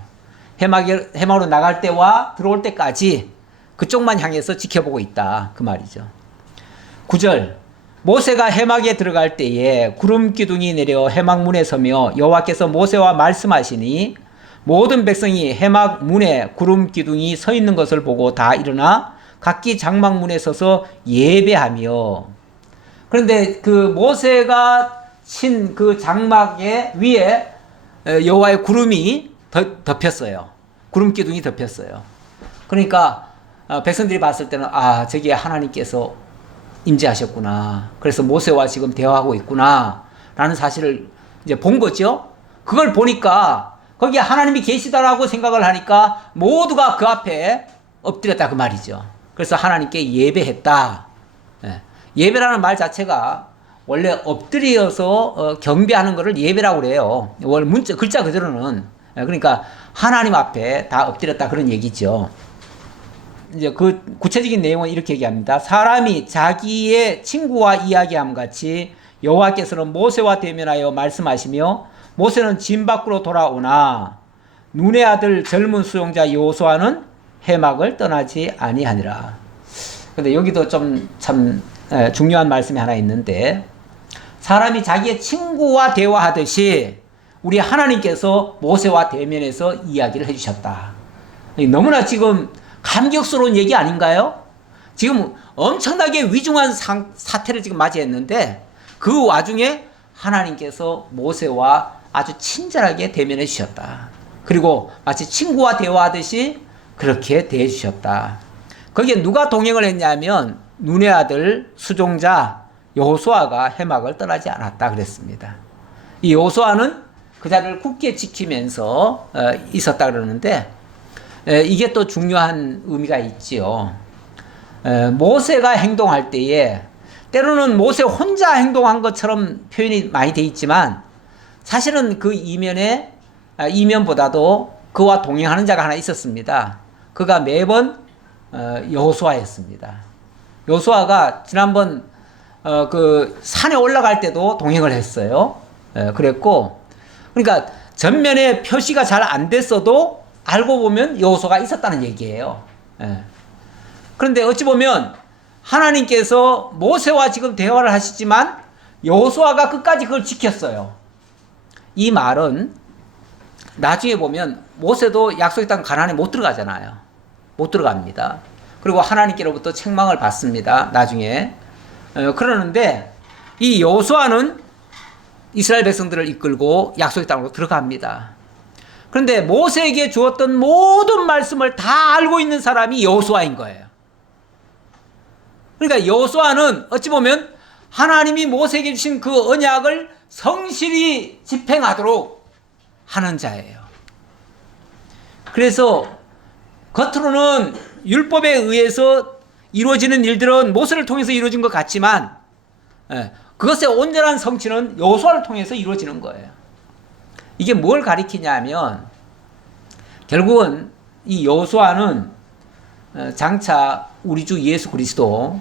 회막으로 나갈 때와 들어올 때까지 그쪽만 향해서 지켜보고 있다 그 말이죠. 9절 모세가 회막에 들어갈 때에 구름 기둥이 내려 회막 문에 서며 여호와께서 모세와 말씀하시니 모든 백성이 회막 문에 구름 기둥이 서 있는 것을 보고 다 일어나 각기 장막 문에 서서 예배하며 그런데 그 모세가 친 그 장막의 위에 여호와의 구름이 덮였어요. 구름 기둥이 덮였어요. 그러니까 백성들이 봤을 때는 아 저기에 하나님께서 임재하셨구나. 그래서 모세와 지금 대화하고 있구나 라는 사실을 이제 본 거죠. 그걸 보니까 거기에 하나님이 계시다라고 생각을 하니까 모두가 그 앞에 엎드렸다 그 말이죠. 그래서 하나님께 예배했다. 예배라는 말 자체가 원래 엎드려서 경배하는 것을 예배라고 그래요. 원래 문자 글자 그대로는. 그러니까 하나님 앞에 다 엎드렸다 그런 얘기죠. 이제 그 구체적인 내용은 이렇게 얘기합니다. 사람이 자기의 친구와 이야기함 같이 여호와께서는 모세와 대면하여 말씀하시며 모세는 짐 밖으로 돌아오나 눈의 아들 젊은 수용자 여호수아는 해막을 떠나지 아니하니라. 근데 여기도 좀 참 중요한 말씀이 하나 있는데, 사람이 자기의 친구와 대화하듯이 우리 하나님께서 모세와 대면해서 이야기를 해주셨다. 너무나 지금 감격스러운 얘기 아닌가요? 지금 엄청나게 위중한 사태를 지금 맞이했는데 그 와중에 하나님께서 모세와 아주 친절하게 대면해 주셨다. 그리고 마치 친구와 대화하듯이 그렇게 대해 주셨다. 거기에 누가 동행을 했냐면 눈의 아들 수종자 여호수아가 해막을 떠나지 않았다 그랬습니다. 이 여호수아는 그 자리를 굳게 지키면서 있었다 그러는데, 이게 또 중요한 의미가 있지요. 모세가 행동할 때에 때로는 모세 혼자 행동한 것처럼 표현이 많이 돼 있지만 사실은 그 이면보다도 그와 동행하는 자가 하나 있었습니다. 그가 매번 여호수아였습니다. 여호수아가 지난번 그 산에 올라갈 때도 동행을 했어요. 그랬고, 그러니까 전면에 표시가 잘 안 됐어도 알고 보면 여호수아가 있었다는 얘기예요. 그런데 어찌 보면 하나님께서 모세와 지금 대화를 하시지만 여호수아가 끝까지 그걸 지켰어요. 이 말은 나중에 보면 모세도 약속의 땅 가나안에 못 들어가잖아요. 못 들어갑니다. 그리고 하나님께로부터 책망을 받습니다. 나중에. 그러는데 이 여호수아는 이스라엘 백성들을 이끌고 약속의 땅으로 들어갑니다. 그런데 모세에게 주었던 모든 말씀을 다 알고 있는 사람이 여호수아인 거예요. 그러니까 여호수아는 어찌 보면 하나님이 모세에게 주신 그 언약을 성실히 집행하도록 하는 자예요. 그래서 겉으로는 율법에 의해서 이루어지는 일들은 모세를 통해서 이루어진 것 같지만 그것의 온전한 성취는 여호수아를 통해서 이루어지는 거예요. 이게 뭘 가리키냐면 결국은 이 여호수아는 장차 우리 주 예수 그리스도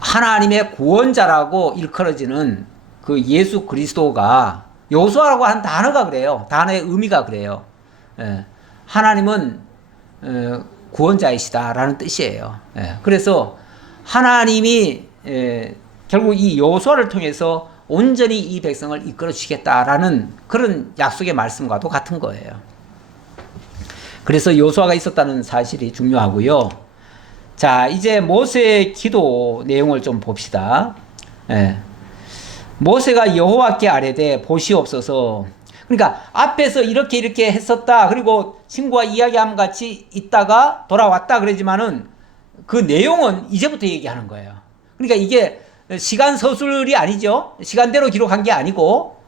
하나님의 구원자라고 일컬어지는 그 예수 그리스도가, 여호수아라고 한 단어가 그래요. 단어의 의미가 그래요. 하나님은 구원자이시다라는 뜻이에요. 그래서 하나님이 결국 이 여호수아를 통해서 온전히 이 백성을 이끌어 주시겠다라는 그런 약속의 말씀과도 같은 거예요. 그래서 여호수아가 있었다는 사실이 중요하고요. 자, 이제 모세의 기도 내용을 좀 봅시다. 모세가 여호와께 아뢰되 보시옵소서. 그러니까 앞에서 이렇게 했었다, 그리고 친구와 이야기함 같이 있다가 돌아왔다 그러지만은 그 내용은 이제부터 얘기하는 거예요. 그러니까 이게 시간 서술이 아니죠. 시간대로 기록한 게 아니고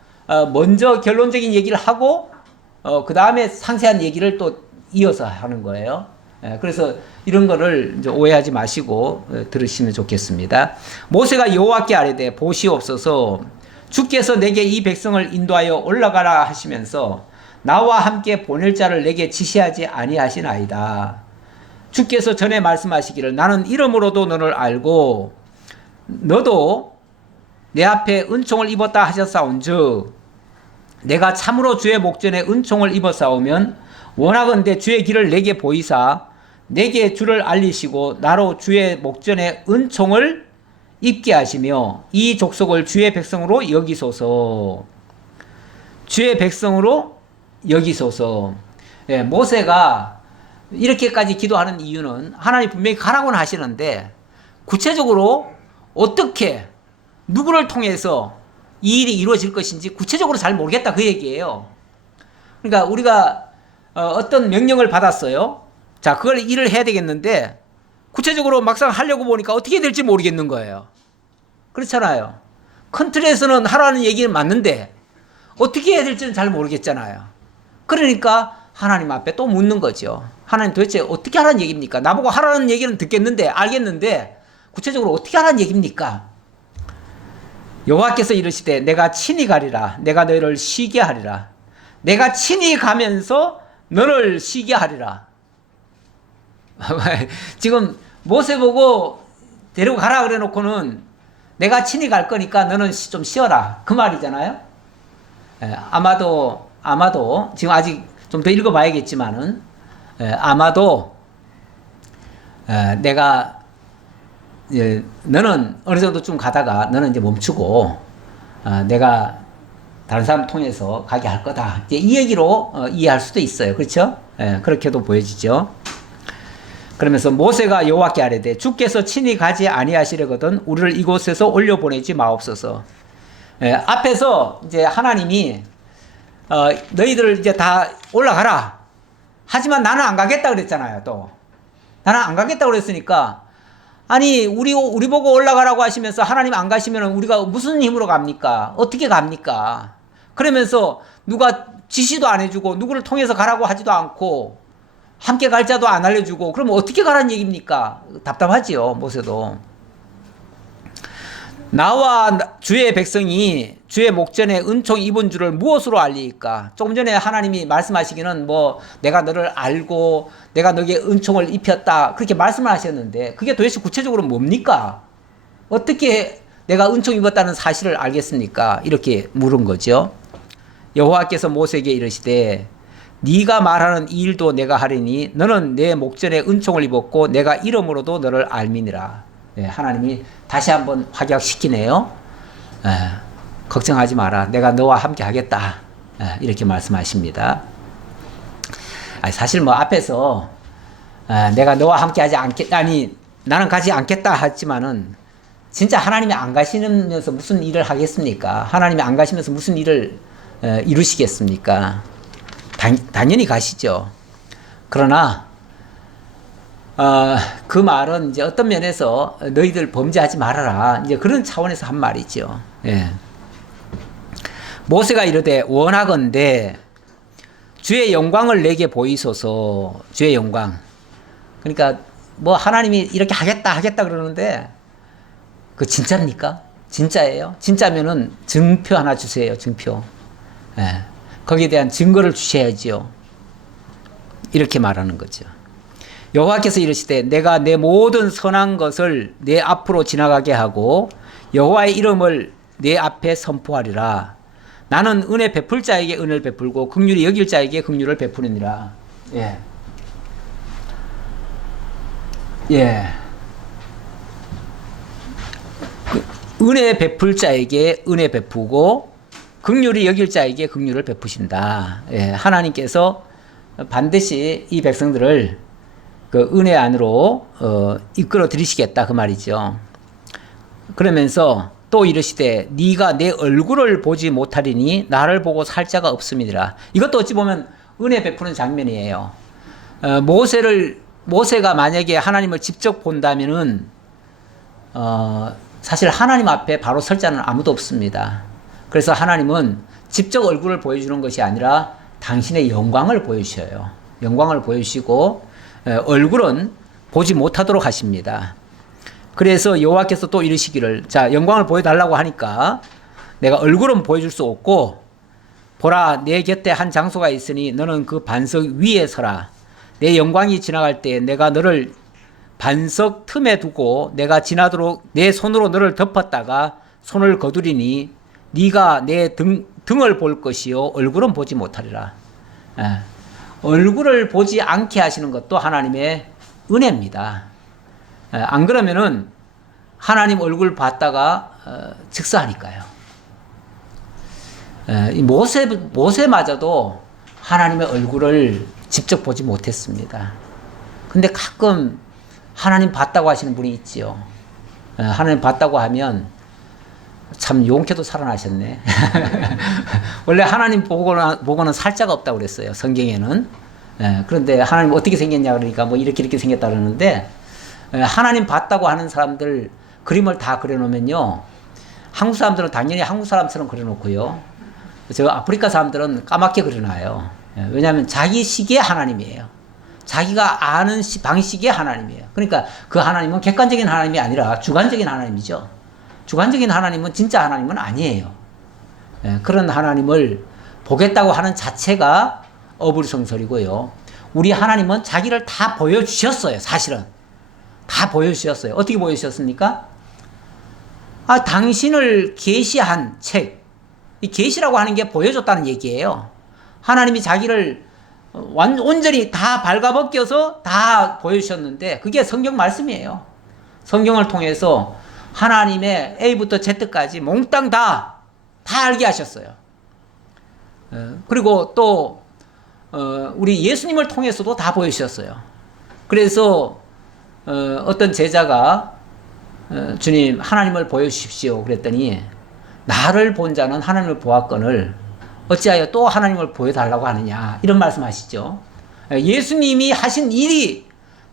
먼저 결론적인 얘기를 하고 그 다음에 상세한 얘기를 또 이어서 하는 거예요. 그래서 이런 거를 이제 오해하지 마시고 들으시면 좋겠습니다. 모세가 여호와께 아뢰되 보시옵소서. 주께서 내게 이 백성을 인도하여 올라가라 하시면서 나와 함께 보낼 자를 내게 지시하지 아니하시나이다. 주께서 전에 말씀하시기를 나는 이름으로도 너를 알고 너도 내 앞에 은총을 입었다 하셨사온즉 내가 참으로 주의 목전에 은총을 입었사오면 원하건대 주의 길을 내게 보이사 내게 주를 알리시고 나로 주의 목전에 은총을 입게 하시며 이 족속을 주의 백성으로 여기소서. 주의 백성으로 여기소서. 모세가 이렇게까지 기도하는 이유는 하나님 분명히 가라고는 하시는데 구체적으로 어떻게 누구를 통해서 이 일이 이루어질 것인지 구체적으로 잘 모르겠다 그 얘기예요. 그러니까 우리가 어떤 명령을 받았어요. 자, 그걸 일을 해야 되겠는데 구체적으로 막상 하려고 보니까 어떻게 될지 모르겠는 거예요. 그렇잖아요. 큰 틀에서는 하라는 얘기는 맞는데 어떻게 해야 될지는 잘 모르겠잖아요. 그러니까 하나님 앞에 또 묻는 거죠. 하나님 도대체 어떻게 하라는 얘기입니까? 나보고 하라는 얘기는 듣겠는데 알겠는데 구체적으로 어떻게 하라는 얘기입니까? 여호와께서 이르시되 내가 친히 가리라. 내가 너희를 쉬게 하리라. 내가 친히 가면서 너를 쉬게 하리라. 지금 모세 보고 데리고 가라 그래 놓고는 내가 친히 갈 거니까 너는 좀 쉬어라. 그 말이잖아요. 아마도 지금 아직 좀 더 읽어봐야겠지만은 아마도 내가 너는 어느 정도 좀 가다가 너는 이제 멈추고 내가 다른 사람 통해서 가게 할 거다. 이제 이 얘기로 이해할 수도 있어요. 그렇죠? 그렇게도 보여지죠. 그러면서 모세가 여호와께 아뢰되 주께서 친히 가지 아니하시려거든 우리를 이곳에서 올려보내지 마옵소서. 앞에서 이제 하나님이 너희들 이제 다 올라가라. 하지만 나는 안 가겠다 그랬잖아요. 또 나는 안 가겠다 그랬으니까 아니 우리 보고 올라가라고 하시면서 하나님 안 가시면 우리가 무슨 힘으로 갑니까? 어떻게 갑니까? 그러면서 누가 지시도 안 해주고 누구를 통해서 가라고 하지도 않고 함께 갈 자도 안 알려주고 그러면 어떻게 가라는 얘기입니까? 답답하지요. 모세도. 나와 주의 백성이 주의 목전에 은총 입은 줄을 무엇으로 알리까? 조금 전에 하나님이 말씀하시기는 뭐 내가 너를 알고 내가 너에게 은총을 입혔다 그렇게 말씀을 하셨는데 그게 도대체 구체적으로 뭡니까? 어떻게 내가 은총 입었다는 사실을 알겠습니까? 이렇게 물은 거죠. 여호와께서 모세에게 이르시되 네가 말하는 이 일도 내가 하리니 너는 내 목전에 은총을 입었고 내가 이름으로도 너를 알미니라. 하나님이 다시 한번 확약시키네요. 걱정하지 마라. 내가 너와 함께 하겠다. 이렇게 말씀하십니다. 사실 뭐 앞에서 내가 너와 함께 하지 않겠다. 아니 나는 가지 않겠다 했지만은 진짜 하나님이 안 가시면서 무슨 일을 하겠습니까? 하나님이 안 가시면서 무슨 일을 이루시겠습니까? 당연히 가시죠. 그러나 그 말은 이제 어떤 면에서 너희들 범죄하지 말아라. 이제 그런 차원에서 한 말이죠. 예. 모세가 이르되 원하건대 주의 영광을 내게 보이소서. 주의 영광. 그러니까 뭐 하나님이 이렇게 하겠다 그러는데 그 진짜입니까? 진짜예요? 진짜면은 증표 하나 주세요. 증표. 예. 거기에 대한 증거를 주셔야지요. 이렇게 말하는 거죠. 여호와께서 이르시되 내가 내 모든 선한 것을 내 앞으로 지나가게 하고 여호와의 이름을 내 앞에 선포하리라. 나는 은혜 베풀 자에게 은혜를 베풀고 긍휼히 여길 자에게 긍휼을 베푸느니라. 예. 은혜 베풀 자에게 은혜 베푸고 긍휼히 여길 자에게 긍휼을 베푸신다. 하나님께서 반드시 이 백성들을 그 은혜 안으로 이끌어 들이시겠다 그 말이죠. 그러면서 또 이르시되 네가 내 얼굴을 보지 못하리니 나를 보고 살 자가 없음이니라. 이것도 어찌 보면 은혜 베푸는 장면이에요. 모세가 만약에 하나님을 직접 본다면은 사실 하나님 앞에 바로 설 자는 아무도 없습니다. 그래서 하나님은 직접 얼굴을 보여주는 것이 아니라 당신의 영광을 보여주셔요. 영광을 보여주시고 얼굴은 보지 못하도록 하십니다. 그래서 여호와께서 또 이르시기를 자 영광을 보여달라고 하니까 내가 얼굴은 보여줄 수 없고 보라 내 곁에 한 장소가 있으니 너는 그 반석 위에 서라. 내 영광이 지나갈 때 내가 너를 반석 틈에 두고 내가 지나도록 내 손으로 너를 덮었다가 손을 거두리니 네가 내 등을 볼 것이요 얼굴은 보지 못하리라. 얼굴을 보지 않게 하시는 것도 하나님의 은혜입니다. 안 그러면은 하나님 얼굴 봤다가 즉사하니까요. 모세마저도 하나님의 얼굴을 직접 보지 못했습니다. 근데 가끔 하나님 봤다고 하시는 분이 있지요. 하나님 봤다고 하면 참 용케도 살아나셨네. 원래 하나님 보고는 살 자가 없다고 그랬어요. 성경에는. 그런데 하나님 어떻게 생겼냐 그러니까 뭐 이렇게 생겼다 그러는데 하나님 봤다고 하는 사람들 그림을 다 그려놓으면요. 한국 사람들은 당연히 한국 사람처럼 그려놓고요. 저 아프리카 사람들은 까맣게 그려놔요. 왜냐하면 자기 시기의 하나님이에요. 자기가 아는 방식의 하나님이에요. 그러니까 그 하나님은 객관적인 하나님이 아니라 주관적인 하나님이죠. 주관적인 하나님은 진짜 하나님은 아니에요. 그런 하나님을 보겠다고 하는 자체가 어불성설이고요. 우리 하나님은 자기를 다 보여주셨어요. 사실은 다 보여주셨어요. 어떻게 보여주셨습니까? 당신을 계시한 책, 이 계시라고 하는 게 보여줬다는 얘기예요. 하나님이 자기를 온전히 다 발가벗겨서 다 보여주셨는데 그게 성경 말씀이에요. 성경을 통해서 하나님의 A부터 Z까지 몽땅 다 알게 하셨어요. 그리고 또 우리 예수님을 통해서도 다 보여주셨어요. 그래서 어떤 제자가 주님 하나님을 보여주십시오 그랬더니 나를 본 자는 하나님을 보았거늘 어찌하여 또 하나님을 보여달라고 하느냐 이런 말씀 하시죠. 예수님이 하신 일이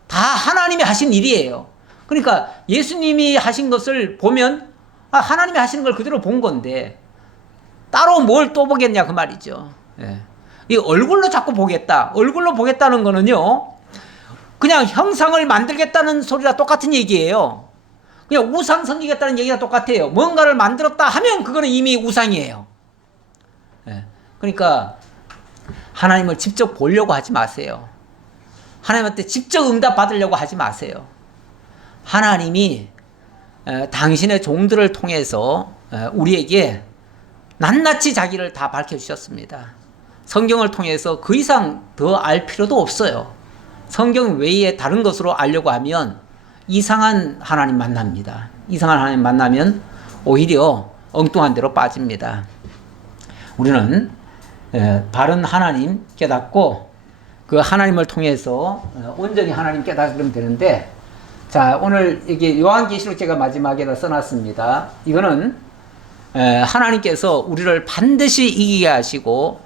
다 하나님이 하신 일이에요. 그러니까 예수님이 하신 것을 보면 하나님이 하시는 걸 그대로 본 건데 따로 뭘 또 보겠냐 그 말이죠. 이 얼굴로 자꾸 보겠다. 얼굴로 보겠다는 거는요 그냥 형상을 만들겠다는 소리랑 똑같은 얘기예요. 그냥 우상 섬기겠다는 얘기가 똑같아요. 뭔가를 만들었다 하면 그거는 이미 우상이에요. 그러니까 하나님을 직접 보려고 하지 마세요. 하나님한테 직접 응답 받으려고 하지 마세요. 하나님이 당신의 종들을 통해서 우리에게 낱낱이 자기를 다 밝혀주셨습니다. 성경을 통해서 그 이상 더 알 필요도 없어요. 성경 외에 다른 것으로 알려고 하면 이상한 하나님 만납니다. 이상한 하나님 만나면 오히려 엉뚱한 데로 빠집니다. 우리는 바른 하나님 깨닫고 그 하나님을 통해서 온전히 하나님 깨닫으면 되는데, 자, 오늘 이게 요한계시록 제가 마지막에다 써놨습니다. 이거는 하나님께서 우리를 반드시 이기게 하시고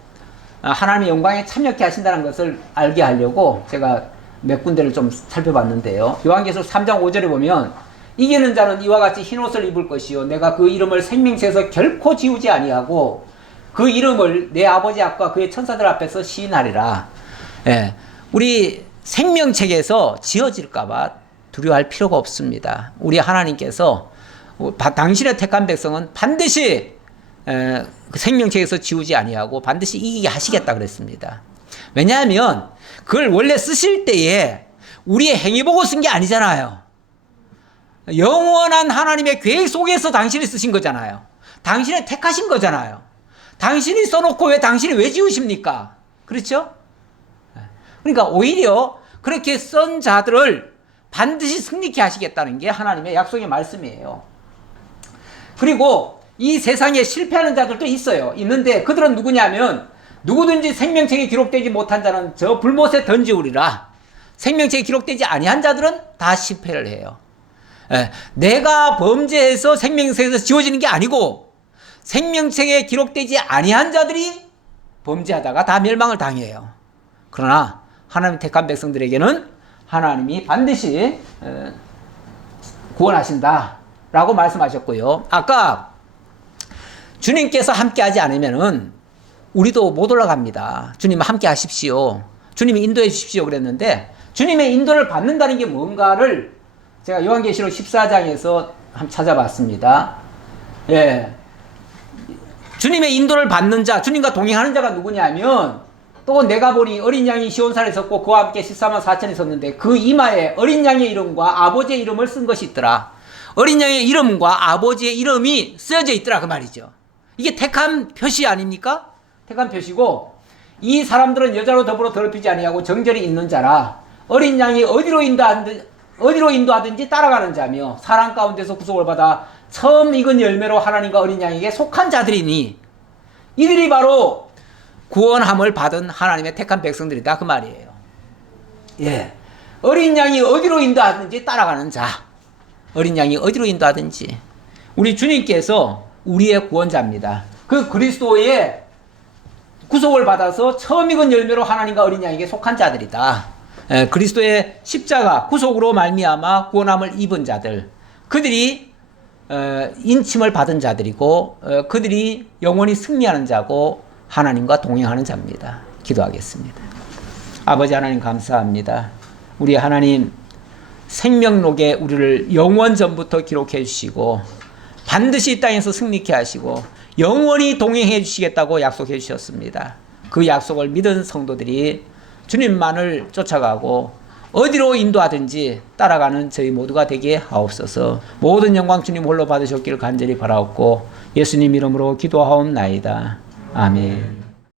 하나님의 영광에 참여케 하신다는 것을 알게 하려고 제가 몇 군데를 좀 살펴봤는데요. 요한계시록 3장 5절에 보면 이기는 자는 이와 같이 흰옷을 입을 것이요 내가 그 이름을 생명책에서 결코 지우지 아니하고 그 이름을 내 아버지 앞과 그의 천사들 앞에서 시인하리라. 우리 생명책에서 지어질까봐 두려워할 필요가 없습니다. 우리 하나님께서 당신의 택한 백성은 반드시 그 생명책에서 지우지 아니하고 반드시 이기게 하시겠다 그랬습니다. 왜냐하면 그걸 원래 쓰실 때에 우리의 행위 보고 쓴 게 아니잖아요. 영원한 하나님의 계획 속에서 당신이 쓰신 거잖아요. 당신이 택하신 거잖아요. 당신이 써놓고 당신이 왜 지우십니까? 그렇죠? 그러니까 오히려 그렇게 쓴 자들을 반드시 승리케 하시겠다는 게 하나님의 약속의 말씀이에요. 그리고 이 세상에 실패하는 자들도 있어요. 있는데 그들은 누구냐면 누구든지 생명책에 기록되지 못한 자는 저 불못에 던지우리라. 생명책에 기록되지 아니한 자들은 다 실패를 해요. 내가 범죄해서 생명책에서 지워지는 게 아니고 생명책에 기록되지 아니한 자들이 범죄하다가 다 멸망을 당해요. 그러나 하나님 택한 백성들에게는 하나님이 반드시 구원하신다라고 말씀하셨고요. 아까 주님께서 함께하지 않으면은 우리도 못 올라갑니다. 주님 함께 하십시오. 주님이 인도해 주십시오 그랬는데 주님의 인도를 받는다는 게 뭔가를 제가 요한계시록 14장에서 한번 찾아봤습니다. 주님의 인도를 받는 자, 주님과 동행하는 자가 누구냐면 또 내가 보니 어린 양이 시온산에 섰고 그와 함께 14만 4천이 섰는데 그 이마에 어린 양의 이름과 아버지의 이름을 쓴 것이 있더라. 어린 양의 이름과 아버지의 이름이 쓰여져 있더라 그 말이죠. 이게 택한 표시 아닙니까? 택한 표시고 이 사람들은 여자로 더불어 더럽히지 아니하고 정절이 있는 자라. 어린 양이 어디로 인도하든지 따라가는 자며 사람 가운데서 구속을 받아 처음 익은 열매로 하나님과 어린 양에게 속한 자들이니 이들이 바로 구원함을 받은 하나님의 택한 백성들이다 그 말이에요. 어린 양이 어디로 인도하든지 따라가는 자. 어린 양이 어디로 인도하든지. 우리 주님께서 우리의 구원자입니다. 그 그리스도의 구속을 받아서 처음 익은 열매로 하나님과 어린 양에게 속한 자들이다. 그리스도의 십자가 구속으로 말미암아 구원함을 입은 자들, 그들이 인침을 받은 자들이고 그들이 영원히 승리하는 자고 하나님과 동행하는 자입니다. 기도하겠습니다. 아버지 하나님 감사합니다. 우리 하나님 생명록에 우리를 영원 전부터 기록해 주시고 반드시 이 땅에서 승리케 하시고 영원히 동행해 주시겠다고 약속해 주셨습니다. 그 약속을 믿은 성도들이 주님만을 쫓아가고 어디로 인도하든지 따라가는 저희 모두가 되게 하옵소서. 모든 영광 주님 홀로 받으셨기를 간절히 바라옵고 예수님 이름으로 기도하옵나이다. 아멘.